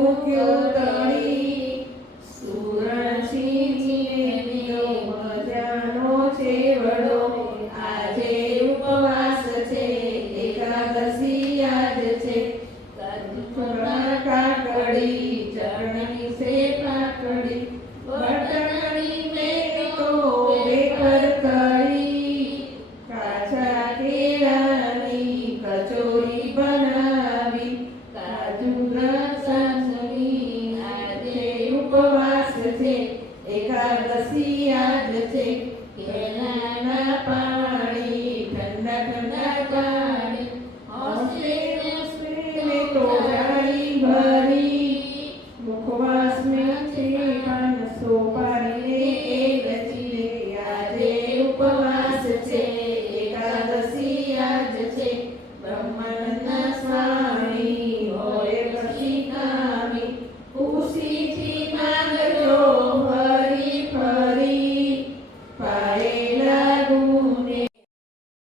મૂક્યો તળી સુરણસિંહજીને લીધો મજાનો છેવડો આજે ઉપવાસ છે એકાદશી આજ છે કાકડી ચરણી સે પાકડી બટકડી મેં તો વેફર કરી કાચા કેળાની કચોરી બનાવી કાજુ દ્રાક્ષની આજે ઉપવાસ છે એકાદશી આજ છે કેળાના પાણી ઠંડા ઠંડા પાણી હસે મેં તો જાળી ભરી મુખવાસ મેં છે માનસો પાડીને એ રચીએ આજે ઉપવાસ છે એકાદશી આજ છે બ્રહ્માનંદના સ્વામી હોય પછી નામી ખુશીથી માંગજો ફરી ફરી પાએ